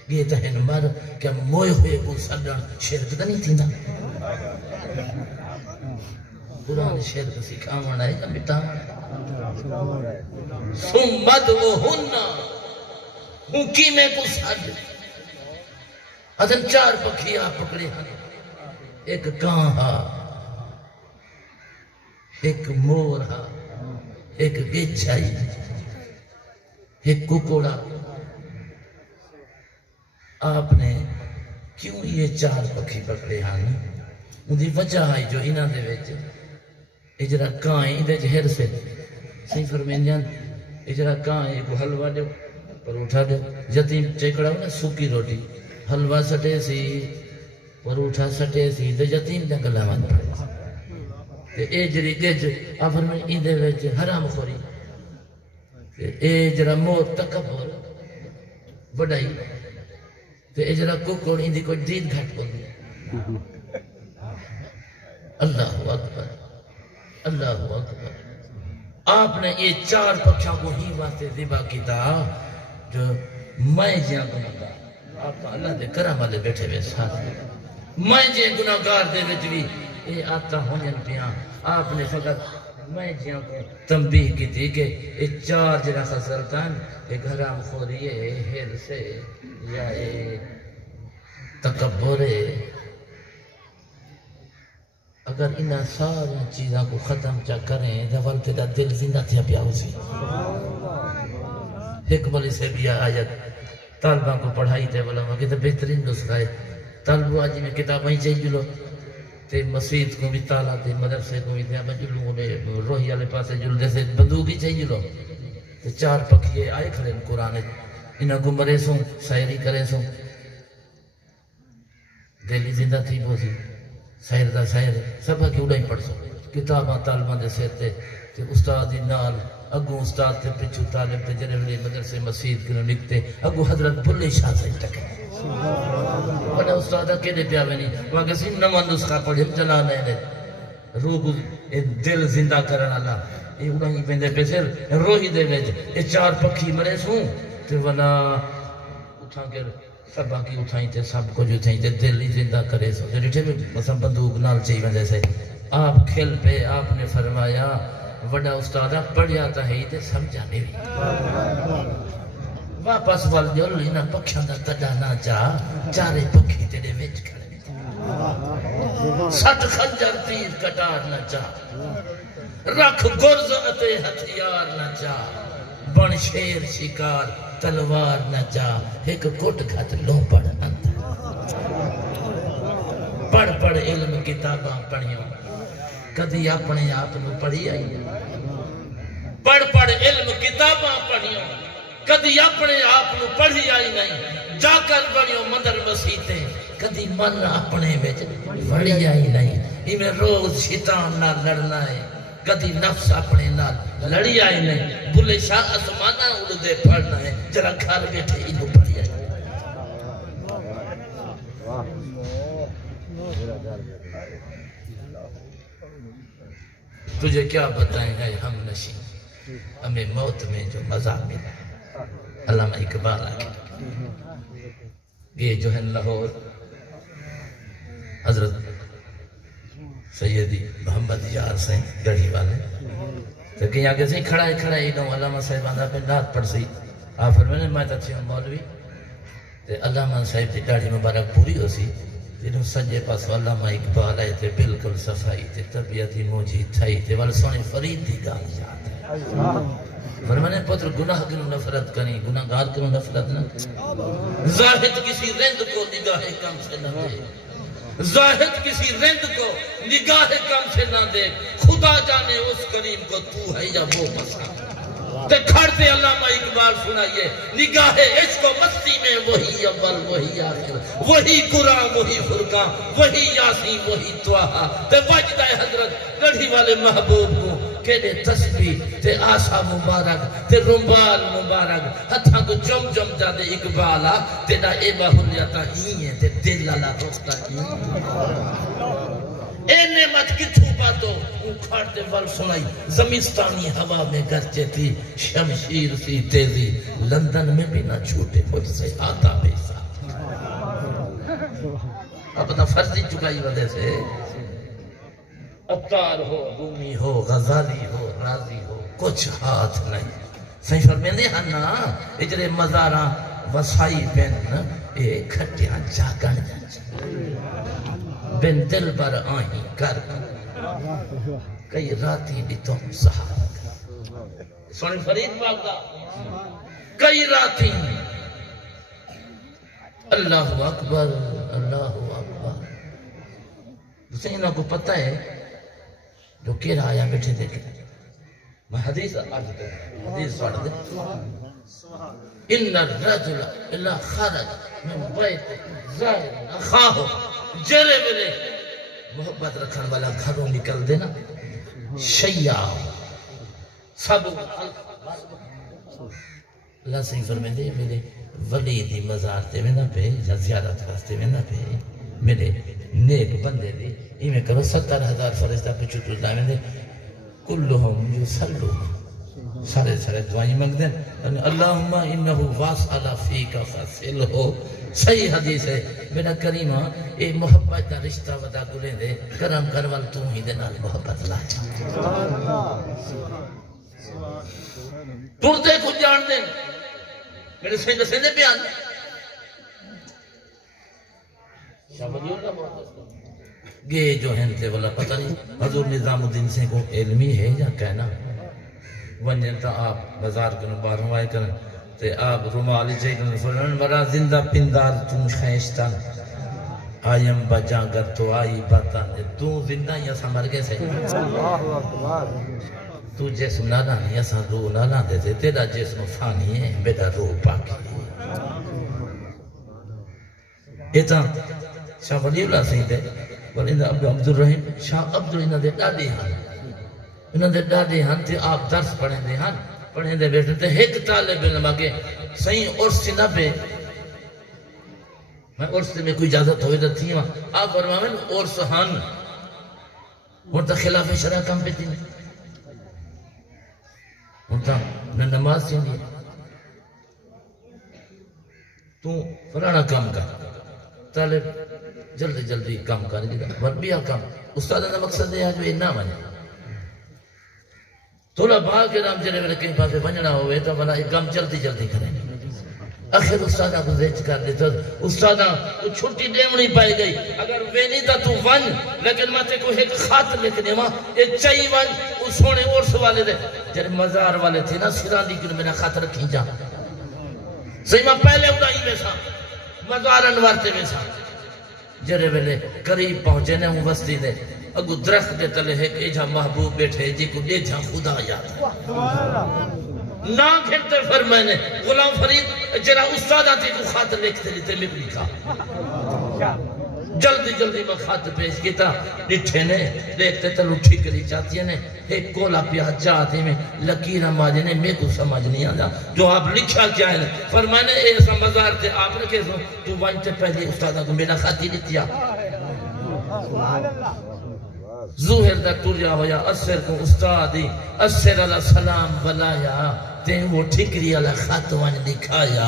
یہ تہن مر کیا موئے ہوئے کو ساڑھن شرک تا نہیں تھی نا قرآن شرک سکھاونا ہے یا مٹاونا سمہ دو ہونا ہوں کیمہ کو ساڑھ ادھن چار پکھی آپ پکڑے ہیں ایک کان ہا ایک مور ہا ایک گچھائی ایک ککوڑا آپ نے کیوں یہ چار پکھی پکڑے ہیں اندھی وجہ ہے جو انہاں دے ویچ اجرا کان اندھے جہر سے صحیح فرمین جان اجرا کان ایک حلوہ دے پر اٹھا دے یتیم چیکڑا ہونا سوکی روٹی حلوہ سٹے سی پروٹھا سٹے سی دے یتیم جا گلہ مان پڑے تے اے جری گج آفر میں ایندے ویچ حرام خوری اے جرا مور تکبر بڑائی تے اے جرا ککڑ ایندی کوئی دین گھٹ کو دیا اللہ اکبر اللہ اکبر آپ نے یہ چار پکشاں کو ہی واسطے ذبح کیتا جو میں جیاں گناہگار آپ اللہ دے کرم والے بیٹھے ہوئے ساتھ میں جے گناہگار دے وچ بھی اے آتا ہونین پیاں آپ نے فقط میں جیاں کو تنبیہ کی تھی کہ اے چار جرا خسرتان اے گھرام خوری اے ہر سے یا اے تکبر اگر انہاں سارا چیزاں کو ختم چا کریں دول تیرا دل زندہ تھیا پیا ہو سی حکملی سے بھی آیت طالبان کو پڑھائی تے بولا کہ تو بہترین نسخہ ہے طالبو آجی میں کتاب نہیں چاہیے جلو تے مسجد کو بھی تالا تے مدرسے کو بھی تے اب جلو نے روحی والے پاسے جلو جیسے بندوق ہی چاہیے جلو تے 4 پکھیے آئے کھڑے قرآن انہاں کو مرے سوں سائری کرے سوں دلی زندہ تھی بوسی سائر دا سائر سبا کی اڑائی پڑھ سو کتاباں طالباں دے سیتے تے استاد نال اگو استاد تے پچھو طالب تے جڑے ویلے مدرسے مسجد کنوں نکتے اگو حضرت بلے شاہ سے ٹکے بڑا استاد کیڑے پیا ونی وہاں کسی نواں نسخہ پڑھے چلا لے روح دل زندہ کرن والا اے اڑائی پیندے پھر روحی دے وچ اے 4 پکھی مرے سوں تے ولا اٹھا کے سب باقی اٹھائیں تے سب کو جو اٹھائیں تے دل ہی زندہ کرے سو جڑے مثلا بندوق نال چاہیے وجہ سے آپ کھل پہ آپ نے فرمایا وڈا استادہ پڑھیا تا ہے تے سمجھا میری واپس وال جو لینا پکھیاں دا تڈا نہ چاہ 4 پکھی تیرے وچ کھڑے 60 خنجر تیر کٹار نہ چاہ رکھ گرز اتے ہتھیار نہ چاہ بن شیر شکار تلوار نہ چاہ ایک کٹ گھت لو پڑھ اندر پڑھ علم کتاباں پڑھیوں کدی اپنے آپ نو پڑھی آئی پڑھ علم کتاباں پڑھیوں کدی اپنے آپ نو پڑھی آئی نہیں جا کر بڑھیوں مندر مسیتے کدی من اپنے وچ وڑی آئی نہیں میں روز شیطان نہ لڑنا ہے کدی نفس اپنے نال لڑی آئی نہیں بلے شاہ اسمانہ اڑدے پڑھنا ہے جرا گھر بیٹھے انہوں پڑھی آئی تجھے کیا بتائیں گے ہم نشین ہمیں موت میں جو مزہ ملا علامہ اقبال آگے یہ جو ہے لاہور حضرت سیدی محمد یار سے گڑھی والے تو کہیں آگے سے کھڑا ہی نو علامہ صاحب آندھا پہ نات پڑھ سی آپ فرمانے میں تچھے ہوں مولوی تے علامہ صاحب تی داڑھی مبارک پوری ہو سی تینوں سجے پاس علامہ اقبال آئے تے بالکل صفائی تے طبیعتی موجی تھائی تے والے سونے فرید دی گال یاد ہے فرمانے پتر گناہ کنو نفرت کریں گناہ گار کنو نفرت نہ زاہد کسی رند کو نگاہ کم سے نہ دے زاہد کسی رند کو نگاہ کم سے نہ دے خدا جانے اس کریم کو تو ہے یا وہ پسند تے کھڑتے علامہ اقبال سنائیے نگاہ عشق و مستی میں وہی اول وہی آخر وہی قرآن وہی فرقان وہی یاسین وہی توہا تے وجدہ حضرت گڑھی والے محبوب کو کہنے تسبیح تے آسا مبارک تے رنبال مبارک ہتھاں کو جم جاتے اقبالا تے نا اے باہلیتا ہی ہے تے دل اللہ روکتا ہی اے نعمت کتھو باتو اکھاڑتے ول سنائی زمستانی ہوا میں گرچے تھی شمشیر سی تیزی لندن میں بھی نہ چھوٹے مجھ سے آتا بیسا اپنا فرضی چکائی وجہ سے اتار ہو رومی ہو غزالی ہو رازی ہو کچھ ہاتھ نہیں سنش فرمیندے ہننا اجرے مزاراں وسائی بین اے کھٹیاں جاگن بن دل بر آہیں کر کئی راتی بھی تم صحاب سونے فرید باغدہ کئی راتی اللہ اکبر اللہ اکبر دوسرے انہوں کو پتہ ہے جو کیرا آیا بیٹھے دیکھے میں حدیث آج دے حدیث پڑھ دے ان الرجل اللہ خرج من بیت ظاہر اخاہو جرے ملے محبت رکھن والا گھروں نکل دینا شیعہ سب اللہ سے فرمائے دے میرے ولی دی مزار تے میں نہ پہ یا زیارت واسطے میں نہ پہ میرے نیک بندے دی یہ میں کرو 70,000 فرشتہ پہ چھوٹو دائیں دے کلہم یسلو سارے دعائیں مانگ دیں اللہم انہو واسعلا فیکا فاسلہو صحیح حدیث ہے میرا کریمہ اے محبت کا رشتہ ودا گلیں دے کرم کروال تو ہی دے نال محبت لا جا پردے کو جان دیں میرے سیدہ سیدے بیان یہ جو ہیں تے والا پتہ نہیں حضور نظام الدین سے کو علمی ہے یا کہنا ونجن تا آپ بازار کنو باروں آئے کرن تے آپ رومالی چاہی کرن فرن ورا زندہ پندار تم خیشتن آئیم بچاں گر تو آئی باتاں دے تو زندہ ہی اسا مر گئے سے تو جسم نہ لانے اسا روح نہ لانے سے تیرا جسم فانی ہے میرا روح پاکی ہے ایتا شاہ ولی اللہ سہی دے ولی عبد الرحیم شاہ عبد الرحیم دے ڈاڈے ہاں انہوں نے ڈاڈے ہاں تے آپ درس پڑھیں دے ہاں پڑھیں دے بیٹھے تے ایک طالب علم آگے صحیح عرص نہ پہ میں عرص میں کوئی اجازت ہوئی رہتی ہوں آپ فرمائیں عرص ہاں اور تا خلاف شرع کم پہ تھی اور تا نماز تھی نہیں تو فلانا کام کر طالب جلدی جلدی کام کر گیا وربیہ کام استاد کا مقصد ہے جو یہ نہ بنے تھوڑا بھاگ کے نام جنہیں میں کہیں پاسے بننا ہوئے تو بنا یہ کام جلدی جلدی کریں آخر استادہ کو زیچ کر دیتا استادہ کو چھٹی دیمنی پائی گئی اگر وہ نہیں تھا تو ون لیکن میں تے کو ایک خط لکھنے ماں ایک چاہی ون اس ہونے عرص والے دے جنہیں مزار والے تھے نا سران دی کنو میرا خط رکھی جا صحیح میں پہلے اڑائی میں سا مزار انوارتے میں سا جرے ویلے قریب پہنچے نے ہوں وستی دے اگو درخت دے تلے ہے کہ جہاں محبوب بیٹھے جی کو دے جہاں خدا یاد نہ پھرتے فرمائنے غلام فرید جرا استاد آتی کو خط لکھتے لیتے میں لکھا جلدی جلدی میں خط پیش کیتا نٹھے نے دیکھتے تلو ٹھیکری چاہتی ہے ایک کولا پیا چاہتی میں لکیر ماجے نے میں کو سمجھ نہیں آدھا جو آپ لکھا کیا ہے فرمائنے ایسا مزار تھے آپ نے کہتے تو وانتے پہلے استادہ کو میرا خطی لکھیا ظہر دا تریا ہویا اثر کو استادی اثر علیہ السلام بلایا تین وہ ٹھکری علیہ خاتوان دکھایا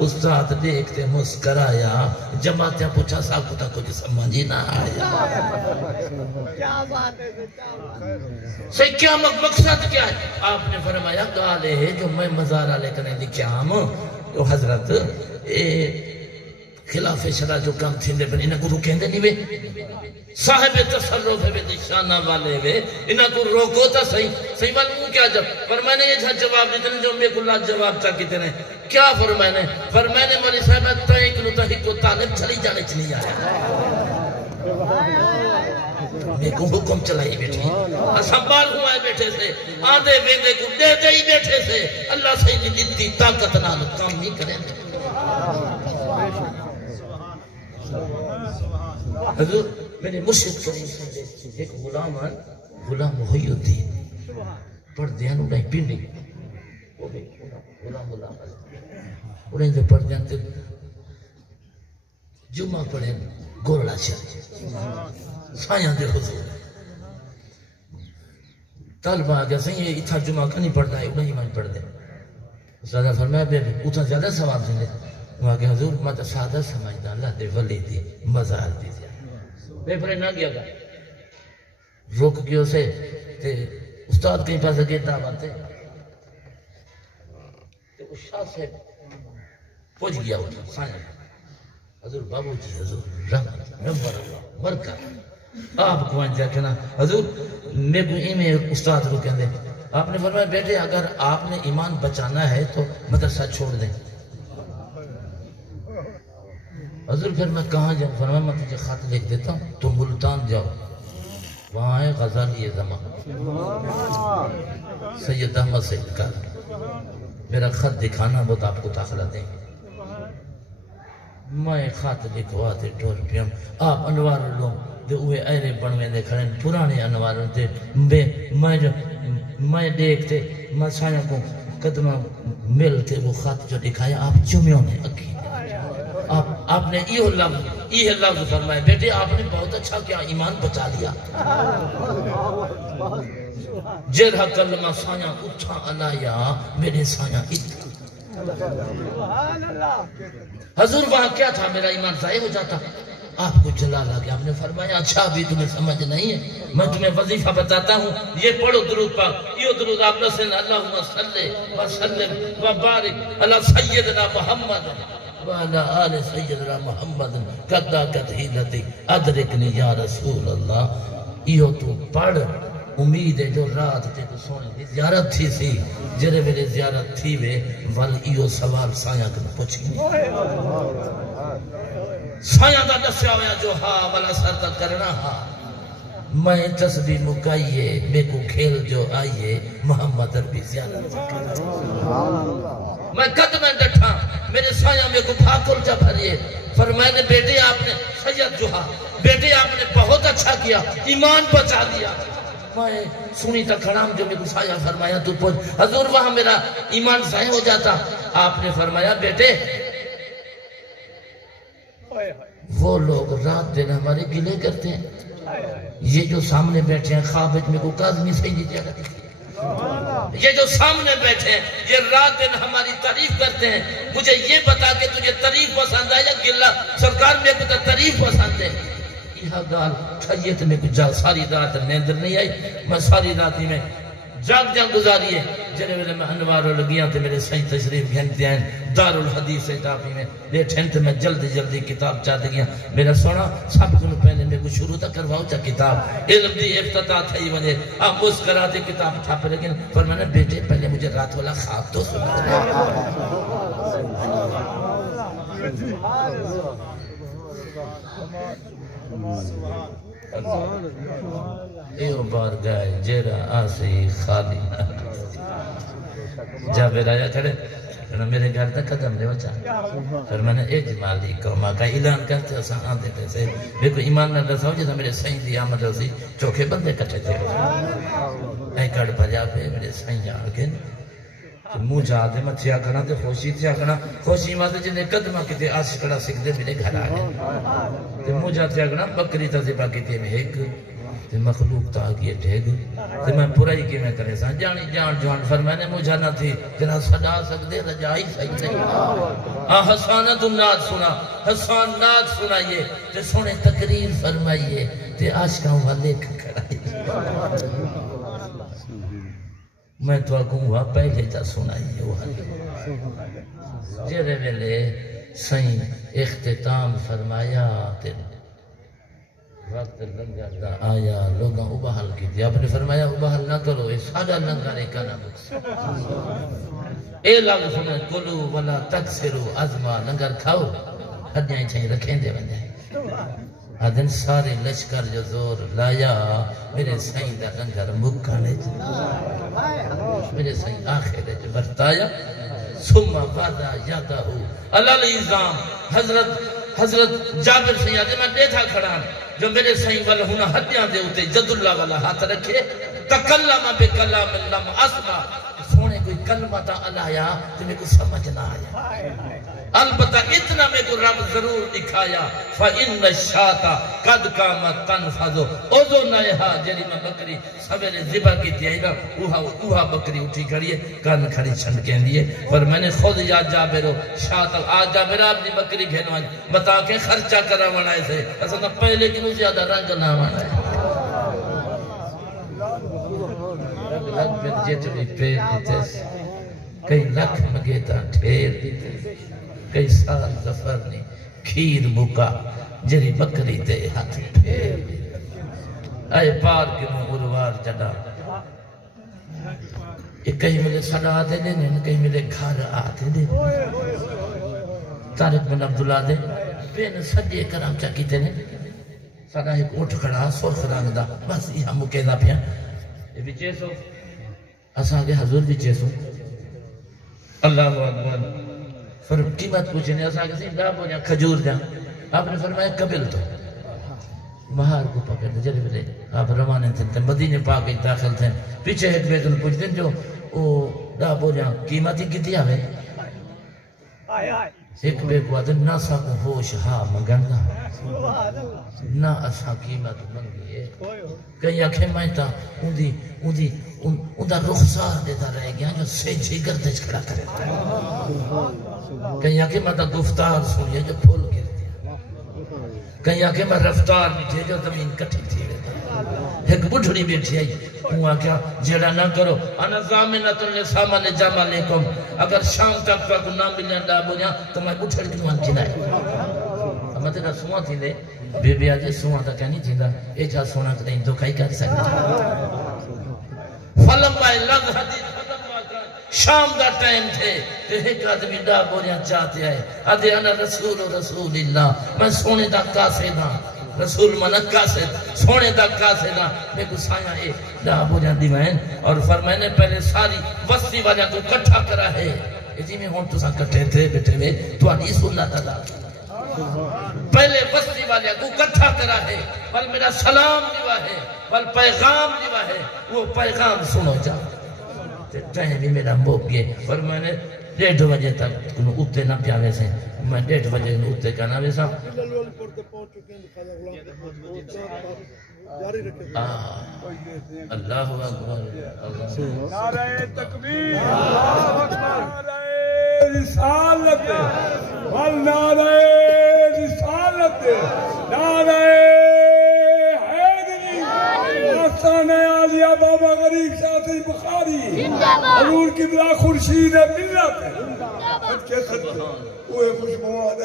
استاد دیکھتے مسکرایا جماعتیں پوچھا صاحب کو تا کچھ سمجھی نہ آیا سے کیا مقصد کیا ہے آپ نے فرمایا گالے ہے جو میں مزارہ لے کرنے لکھیا ہم تو حضرت خلاف شرع جو کام تھے لیکن انہاں کو رکھیں دے نہیں وے صاحب تصرف ہے دشانہ والے وے انہاں کو روکو تا صحیح معلوم کیا جب فرمائنے یہ جواب دیتے ہیں جو میں کو اللہ جواب چاہ کیتے ہیں کیا فرمائنے مولی صاحب تائیں کنو تا ہی کو طالب چلی جانے چلی آیا میں کو حکم چلائی بیٹھی سنبھال ہوئے بیٹھے سے آدھے ویندے کو دے دے ہی بیٹھے سے اللہ سے جتنی طاقت نال کام نہیں کریں حضور میرے مرشد کریم سے ایک غلام ہے غلام محی الدین پڑھ دیا انہیں پینڈی غلام انہیں سے پڑھ دیا جمعہ پڑھیں گولڑا چلے سایاں دے حضور طالبہ آگیا صحیح ہے اتھا جمعہ کا نہیں پڑھتا ہے انہیں ایمان پڑھ دے استاد فرمایا بے اتھا زیادہ ثواب دیں دے وہاں کہ حضور میں تو سادہ سمجھتا اللہ دے ولی دی مزار دی بے پرے نہ گیا گا روک گیا اسے استاد کہیں پاس اگے دعوت ہے شاہ صاحب پوچھ گیا ہوتا سائن حضور بابو جی حضور رنگ نمبر اللہ برکہ آپ کو انجا کہنا حضور میں کو ایمیں استاد رکھیں دے آپ نے فرمایا بیٹے اگر آپ نے ایمان بچانا ہے تو مدرسہ چھوڑ دیں حضور پھر میں کہاں جاؤں فرمایا میں تجھے خط لکھ دیتا ہوں تو ملتان جاؤ وہاں ہے غزالی زمان سید احمد سید کا میرا خط دکھانا بہت آپ کو داخلہ دیں میں خط لکھوا دے ٹور پیام آپ انوار لوں دے اوے ایرے بنوے دے کھڑے پرانے انواروں دے میں دیکھتے میں سایوں کو قدمہ ملتے وہ خط جو دکھایا آپ چمیوں نے اکھی آپ نے یہ لفظ فرمائے بیٹے آپ نے بہت اچھا کیا ایمان بچا لیا جرہ کلمہ سایاں اٹھا علایا میرے سایاں اتھا حضور وہاں کیا تھا میرا ایمان ضائع ہو جاتا آپ کو جلال آگیا آپ نے فرمایا اچھا بھی تمہیں سمجھ نہیں ہے میں تمہیں وظیفہ بتاتا ہوں یہ پڑھو درود پاک یہ درود آپ لسن اللہم صلی وسلم وبارک علی سیدنا محمد وعلى آل سیدنا محمد قدہ قدہیلتی ادرکنی یا رسول اللہ یہ تو پڑھ امید ہے جو رات تے کو سونے دی زیارت تھی سی جرے ویلے زیارت تھی وے ول ایو سوال سایاں کن پوچھی سایاں دا دسیا ہویا جو ہاں والا سر تک کرنا ہاں میں تسبیح مکائیے بے کو کھیل جو آئیے محمد عربی زیارت میں قدمیں ڈٹھا میرے سایاں میں کو پھاکل جا بھریے فرمائے بیٹے آپ نے سید جوہا بیٹے آپ نے بہت اچھا کیا ایمان بچا دیا میں سنی تک کھڑام جو میں کو سایاں فرمایا تو پوچھ حضور وہاں میرا ایمان ضائع ہو جاتا آپ نے فرمایا بیٹے وہ لوگ رات دن ہمارے گلے کرتے ہیں یہ جو سامنے بیٹھے ہیں خوابت میں کو کاظمی صحیح نہیں جاگا یہ جو سامنے بیٹھے ہیں یہ رات دن ہماری تعریف کرتے ہیں مجھے یہ بتا کہ تجھے تعریف پسند ہے یا گلہ سرکار میں کو تعریف پسند ہے یہ گال ٹھائیت میں کچھ جا ساری رات نیندر نہیں آئی میں ساری راتی میں جاگ گزاری ہے جنہے ویلے میں انوارو لگیاں تھے میرے صحیح تشریف گھنتے ہیں دار الحدیث اتافی میں لیٹھن تھے میں جلدی کتاب چاہتے گیا میرا سونا سب کنو پہلے میں کچھ شروع تک کرواؤ چاہ کتاب علم دی افتتاح تھا ہی وجہ آپ مسکراتے کتاب چھاپے لیکن پر میں نے بیٹے پہلے مجھے رات والا خواب تو سنا ایو بار گائے جیرا آسی خالی جا بیرایا کھڑے میرے گھر تک قدم لے وچا پھر میں نے اجمالی قومہ کا اعلان کرتے اساں آندے پیسے میں کو ایمان نہ رساؤ جیسا میرے سائیں دی آمد رسی چوکھے بندے کٹھے تھے اے کڑ بھریا پہ میرے سائیں جاڑ کے مو جا دے میں تھیا کرنا تے خوشی تھیا کرنا خوشی ماتے جنہیں قدمہ کی تے آس کڑا سکھ دے میرے گھر آگے تے مو جا تھیا کرنا بکری تا زبا کی تے میں ایک تے مخلوق تا آگئے ڈھیگ تے میں پورائی کی میں کرے سان جانی جان فرمائنے مو جانا تھی جنا صدا سکتے رجائی صحیح نہیں حسانت الناد سنا حسان ناد سنائیے تے سونے تقریر فرمائیے تے عاشقاں والے کھڑائی میں تو آگوں ہوا پہلے تا سنائیے وہ جرے ویلے سائیں اختتام فرمایا وقت لنگر دا آیا لوگاں ابحال کی تھی آپ نے فرمایا ابحال نہ کرو اے سادہ لنگر ایک آنا بکس اے لاغ سنیں کلو ولا تکسرو عظمہ لنگر کھاؤ ہڈیاں چھائیں رکھیں دے بندے آدھن سارے لشکر جو زور لایا میرے سائیں دا لنگر مکھانے میرے سائیں آخر جو برتایا سمہ وعدہ یادہ ہو اللہ الازام حضرت جابر سیادے میں دیتھا کھڑان جو میرے سائیں والا ہونا ہڈیاں دے ہوتے جد اللہ والا ہاتھ رکھے تکلم بکلام لم اسمع سونے کوئی کلمہ تا علایا تمہیں کو سمجھ نہ آیا البتہ اتنا میں کو رب ضرور دکھایا فَإِنَّ الشَّاةَ قَدْ قَامَتْ تَنْفَذُ اوزو نائہا جلی میں بکری سویرے ذبح کی تھی نا اوہا بکری اٹھی کھڑیے کان کھڑی چھنڈ کے لیے پر میں نے خود یا جابرو شاہ تک آج جابر اپنی بکری گھنوان بتا کے خرچہ کرا ونائے سے ایسا تو پہلے کنو زیادہ رنگ نہ ونائے لگ پھر جتنی پیر دیتے کئی لکھ مگیتا ٹھیر دیتے کئی سال زفر نہیں کھیر بکا جری بکری تے ہاتھ پھیر دیتے اے پار کنو گروار جڑا یہ کہیں ملے صدا آتے دے کہیں ملے گھر آتے دے طارق بن عبداللہ دے پین سجے کرام چاکی تے نے صدا ایک اٹھ کھڑا سرخ رنگ دا بس یہاں مکیدہ پیا یہ بھی چیسو اساں کے حضور بھی چیسو اللہ اکبر پھر قیمت پوچھنے اساں کے سی ڈاب ہو جائیں کھجور جائیں آپ نے فرمایا قبل تو مہار کو پکڑنے جلے بلے آپ روانے تھے مدینے پاک ایک داخل تھے پیچھے ایک بیت انہوں پوچھتے ہیں جو ڈاب ہو جائیں قیمتی کتی آوے ایک بے کو آدھے نہ سا کو ہوش ہاں مگنگا نہ اسا قیمت منگیے کہیں آنکھیں مائنتا اندھا رخصار دیتا رہ گیا جو سیجھی گردش کھڑا کرے کہیں آنکھیں مائنتا گفتار سنیے جو پھول گر دیا کہیں آنکھیں میں رفتار بیٹھے جو زمین کٹھی تھی ایک بڑھڑی بیٹھی آئی ہوا کیا جیڑا نہ کرو انا زامنت النسامن جامع لیکم اگر شام تک کو نہ ملنے ڈا بولیا تو میں بڑھڑ کنو آنکھی نائے اما تیرا سوان تھی دے بے بے آجے سوان تا کیا نہیں تھی دا اے جا سونا کدیں دکھائی کر سکتا لفظ حدیث ختم ہوا کر شام دا ٹائم تھے کہ ایک آدمی دا بوریاں چاہتے آئے آدھے انا رسول اللہ میں سونے دا قاصدہ رسول منت قاصد سونے دا قاصدہ میں کو سایہ اے دا بوریاں دیوائن اور فرمائے نے پہلے ساری وستی والیاں کو کٹھا کرا ہے جی میں ہون تو ساں کٹھے تھے بیٹھے ہوئے تو آنی سنت اللہ پہلے بستی والے کو کٹھا کرا ہے بل میرا سلام دیوا ہے بل پیغام دیوا ہے وہ پیغام سنو جا ٹائم بھی میرا موک گئے اور میں نے 1:30 بجے تک اتے نہ پیاوے سے میں 1:30 بجے اتے کا نہ ویسا اللہ اکبر نعرہ تکبیر نعرہ رسالت والنعرہ رسالت نعرہ حیدری آستانہ عالیہ بابا غریب ساتھی بخاری حضور قبلہ خورشید ملت صدقے صدقے اوہ خوشبوان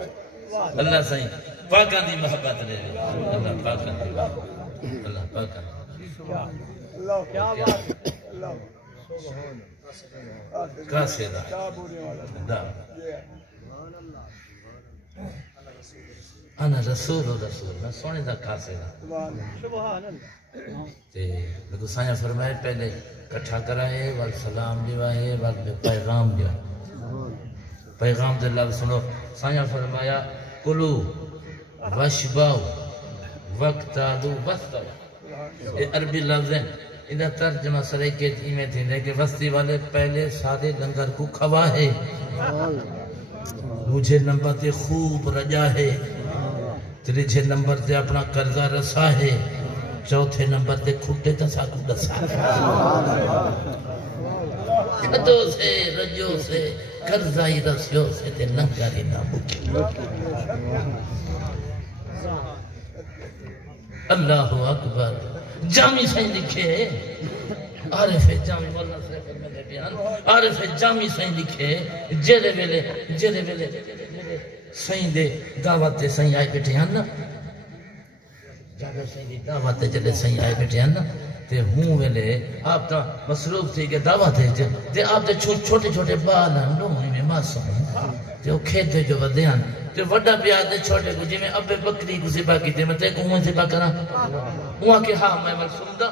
ہے اللہ صحیح پاکان دی محبت لے اللہ پاکان دی اللہ پاکان اللہ کیا بات اللہ قاصدہ دا انا رسول میں سونے دا قاصدہ تے لگو سایہ فرمائے پہلے کٹھا کرائے والسلام دیوائے والپیغام دیوائے پیغام دے اللہ سنو سایہ فرمایا کلو وشباو وقتالو وستو یہ عربی لفظ ہیں انہا ترجمہ سرے کے میں تھی لیکن وستی والے پہلے سادے لنگر کو کھوا ہے دوجھے نمبر تے خوب رجا ہے تیجھے نمبر تے اپنا قرضہ رسا ہے چوتھے نمبر تے کھٹے تسا کو دسا کھدو سے رجو سے قرضائی رسیوں سے تے لنگاری نہ بکی اللہ اکبر جامی سائیں لکھے عارف جامی مولانا صاحب فرماتے بیان عارف جامی سائیں لکھے جیرے ویلے سائیں دے دعوت تے سائیں آئے بیٹھے ہیں نا جابر سائیں دی دعوت تے جلے سائیں آئے بیٹھے ہیں نا تے ہوں ویلے آپ تا مصروف تھی کہ دعوت ہے تے آپ تے چھوٹے چھوٹے بال ہیں نوہی میں معصوم تے وہ کھیتے جو ودے ہیں تے وڈا پیار دے چھوٹے کو جی میں ابے بکری کو ذبح کی تے میں تے کو اوہ ذبح کرا اوہ کہ ہاں میں مرسوم دا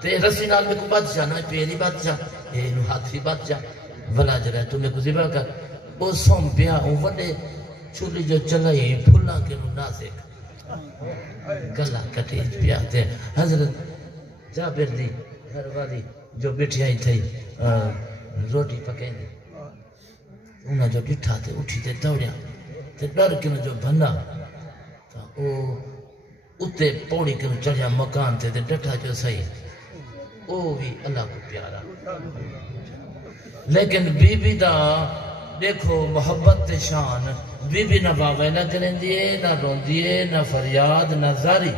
تے رسی نال میں کو بادشاہ نا پیری بادشاہ اے نو ہاتھی بادشاہ ولا جرائے تو میں کو ذبح کر او سوم پیا او وڈے چھولی جو چلائی پھلا کے نو نازک گلا کٹی پیا تے حضرت جابر دی گھر والی جو بیٹھی آئی تھی روٹی پکیں دی انہاں جو ڈٹھا تے اٹھی تے دوڑیا تے ڈر کے جو بھنا تا او اتے پوڑی کے چڑھیا مکان تے ڈٹھا جو صحیح او بھی اللہ کو پیارا لیکن بی بی دا دیکھو محبت تے شان بی بی نہ باوے نہ کریں دیئے نہ رون دیئے نہ فریاد نہ زاری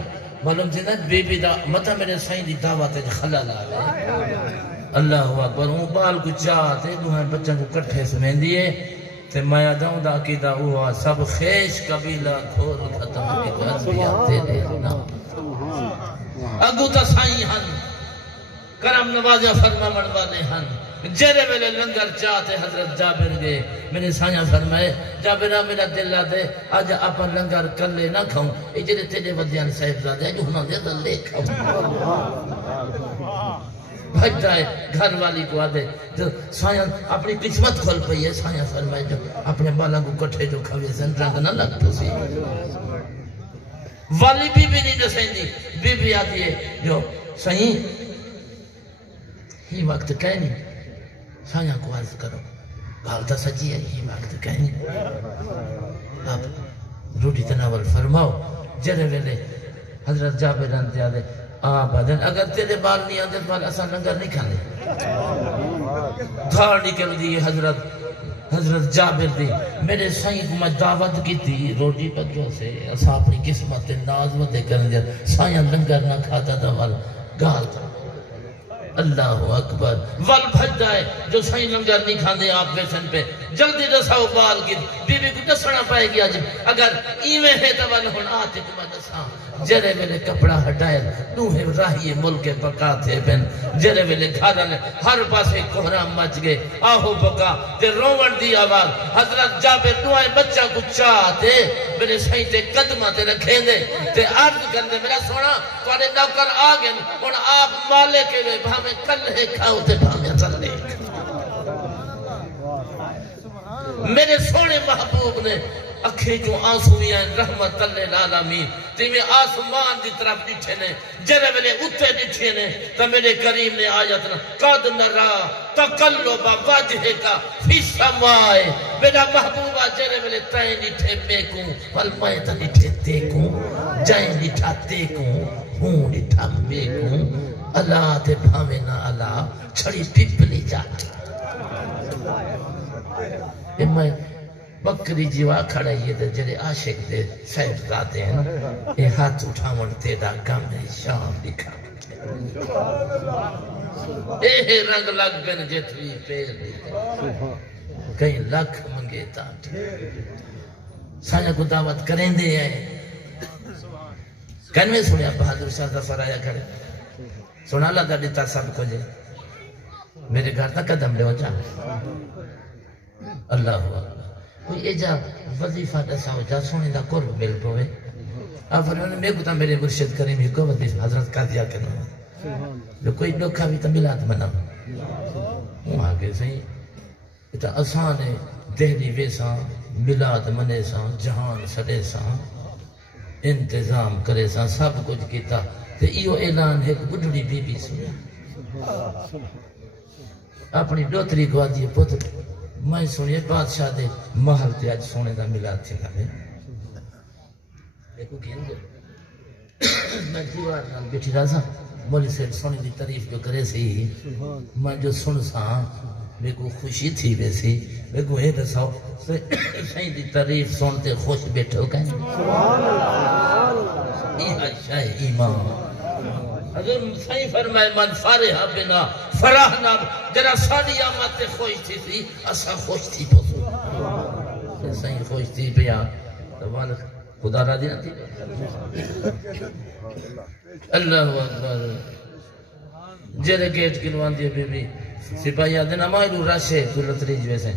معلوم تھی نا بی بی دا مطا میرے سائیں دی دعوت خلال آوے اللہ اکبر ہوں بال کو چاہتے دوہاں بچوں کو کٹھے سمیں دیئے تے مایا داؤں دا عقیدہ ہوا سب خیش قبیلہ کھول ختم کی تو انبیاء تیرے نام اگو تا سائیں ہن کرم نوازہ فرما منوانے ہن جیرے ویلے لنگر چاہتے حضرت جابر گئے میرے سائیں فرمائے جابرہ میرا دل آدھے آج اپا لنگر کلے نہ کھاؤں اجرے تیرے ودیان صاحب زادے جو ہنا دے دل لے کھاؤں بھجتا ہے گھر والی کو آدھے جو سائیں اپنی قسمت کھول پئی ہے سائیں فرمائے جو اپنے بالا کو کٹھے جو کھوئے سن رنگ نہ لگتا سی والی بی بی نہیں دسیں دی بی بی آتی ہے جو سائیں ہی وقت کہنی سائیں کو عرض کرو بھالتا سجی ہے ہی وقت کہنی آپ روٹی تناول فرماؤ جرے ویلے حضرت جابر انتے آدھے آبادن اگر تیرے بال نہیں آدھے بال اساں لنگر نہیں کھانے دھار نکل دی حضرت جابر دی میرے سائیں کو میں دعوت کی تھی روٹی پکیوں سے اساں اپنی قسمت ناز ودے کرنے دیا سائیں لنگر نہ کھاتا تھا وال گال تھا اللہ اکبر ول بھج جائے جو سائیں لنگر نہیں کھاندے آپ ویسن پہ جلدی رساؤ بال کی بی بی کو دسنا پائے گی آج اگر ایویں ہے تو ول ہون آتے کو میں دساں جرے ویلے کپڑا ہٹائے دوہے راہی ملک پکا تھے بین جرے ویلے گھارن ہر پاسے کوہرام مچ گئے آہو بکا تے روون دی آواز حضرت جابر دعائے بچہ کو چاہتے میرے سائیں تے قدمہ تے رکھیں دے تے عرض کرنے میرا سونا توڑے نوکر آگئے ان آپ مالے کے لئے بھامے کلے کھاؤ تے بھامے رلے میرے سونے محبوب نے اکھے جو آنسویاں رحمت اللہ العالمین تیمیں آسمان دی طرف ڈٹھے نے جرے ویلے اتے ڈٹھے نے تو میرے کریم نے آیت نا قد نرا تقلب وجہ کا فی سمائے میرا محبوبہ جرے ویلے تائیں ڈٹھے میکوں والمائیں تا ڈٹھے تیکوں جائیں ڈٹھا تیکوں ہوں ڈٹھا میکوں اللہ تے بھامے نا اللہ چھڑی پپلی جاتی میں بکری جیوا کھڑا یہ دے جڑے عاشق دے صاحب ذاتے ہیں اے ہاتھ اٹھاون تیرا غم ہے شام لکھا اے رنگ لگ بن جتوی پیر دیتے کہیں لکھ منگے تاٹھے سانیا کو دعوت کریں دے ہیں کنوے سنیا بہادر شاہ ظفر آیا کھڑے سنا اللہ دا دیتا سب کو جے میرے گھر تا قدم لے ہو جا اللہ ہوا کوئی ایجا وظیفہ دسا ہو جا سونے دا قرب مل پوے اب فرمانے میں کتا میرے مرشد کریم کو وظیفہ حضرت کا دیا کرنا جو کوئی لوکھا بھی تا ملاد منا وہ آگے صحیح اتا آسان ہے دہلی ویسا ملاد منے سا جہان سڑے سا انتظام کرے سا سب کچھ کیتا تے ایو اعلان ہے گڈڑی بی بی سنیا اپنی دوتری گوا دیئے پتر میں سنیے بادشاہ دے محل تے آج سونے دا ملاد تھے لگے دیکھو کہیں گے میں دیوار نال بیٹھی رہا سا مولی سے سونے دی تعریف جو کرے سی میں جو سن سا میں کو خوشی تھی ویسی میں کو اے دساؤ سائیں دی تعریف سنتے خوش بیٹھو کہیں یہ شاہ ایمان حضور سائیں فرمائے من فارحہ بنا فراہنا جرا ساری آمد خوش تھی تھی اسا خوش تھی پسو سائیں خوش تھی پیا خدا را دینا تھی اللہ اکبر جرے گیٹ کلوان دیئے بی بی سپاہی آدھنا مائلو راشے تو لطریج ویسے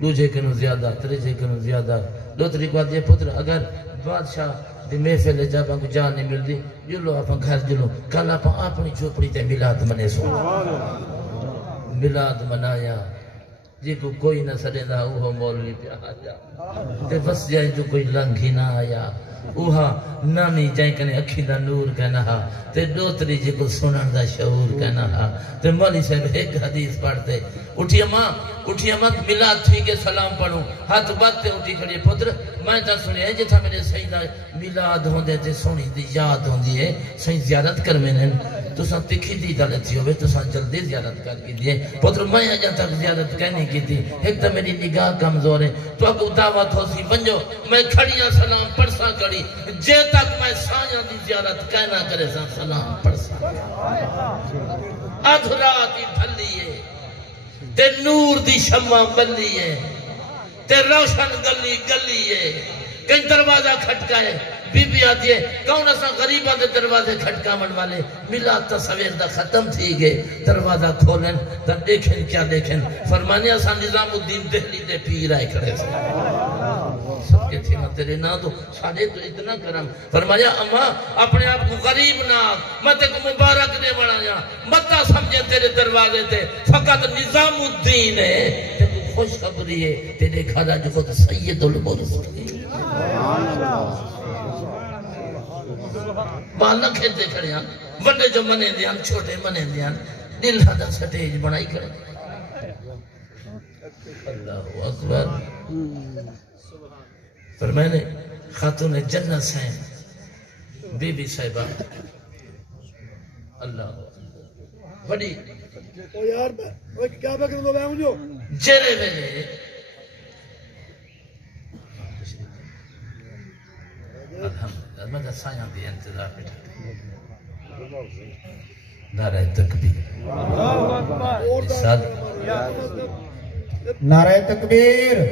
دوجھے کنو زیادہ تریجھے کنو زیادہ دو طریقہ دیئے پتر اگر بادشاہ دی محفل جب کو جان نہیں مل دی جلو آپ گھر جلو کل آپ اپنی چوپڑی تے ملاد منے سو ملاد منایا جی کو کوئی نہ سڑے دا اوہ مولوی پہ آجا تے بس جائے جو کوئی لنگھی نہ آیا اوہا نامی جائیں کنے اکھی دا نور کہنا ہا تے دوتری جی کو سنن دا شعور کہنا ہا تے مولی صاحب ایک حدیث پڑھتے اٹھی اماں ملاد تھی کے سلام پڑھوں ہاتھ بات تے اٹھی کھڑی پتر میں تا سنے جی تھا میرے سیدہ ملاد ہوں دے تے سونی دی یاد ہوں دیئے سہیں زیارت کر میں نے تو ساں تکھی دی دلتی ہوئے تو ساں جلدی زیارت کر کی دیئے پتر میں آجا تک زیارت کہنے کی تھی ایک تا میری نگاہ کمزور ہے تو اگو دعوت ہو سی بنجو میں کھڑیاں سلام پڑھ سا کھڑی جے تک میں سانیاں دی زیارت کہنا کرے سا سلام پڑھ سا ادھراتی ڈھلیے تے نور دی شمع بلیے تے روشن گلیے کہیں دروازہ کھٹکائے بی بی آتی ہے کون ایسا غریبہ دے دروازے کھٹکامن والے ملاد تصویر دا ختم تھی گئے دروازہ کھولیں تب دیکھیں کیا دیکھیں فرمانے ایسا نظام الدین دہلی دے پیر آئے کھڑے سے سب کے تھے میں تیرے نہ دو ساڑھے تو اتنا کرم فرمایا اماں اپنے آپ کو غریب نہ میں تے کو مبارک دے بڑھایا مطا سمجھے تیرے دروازے تے فقط نظام الدین ہے تے کو خوش خبری ہے تیرے کھادا جو خود سید المرسلین بالا کھیتے کھڑے ہیں بڑے جو منے دیاں چھوٹے منے دیاں دل حدر سٹیج بنائی کھڑے اللہ اکبر فرمائنے خاتون جنت سے بی بی صاحبہ اللہ بڑی او یار میں کیا بکر دو میں ہوں جو جرے میں الحمدللہ میں دسائیاں بھی انتظار بیٹھا نعرہ تکبیر نعرہ تکبیر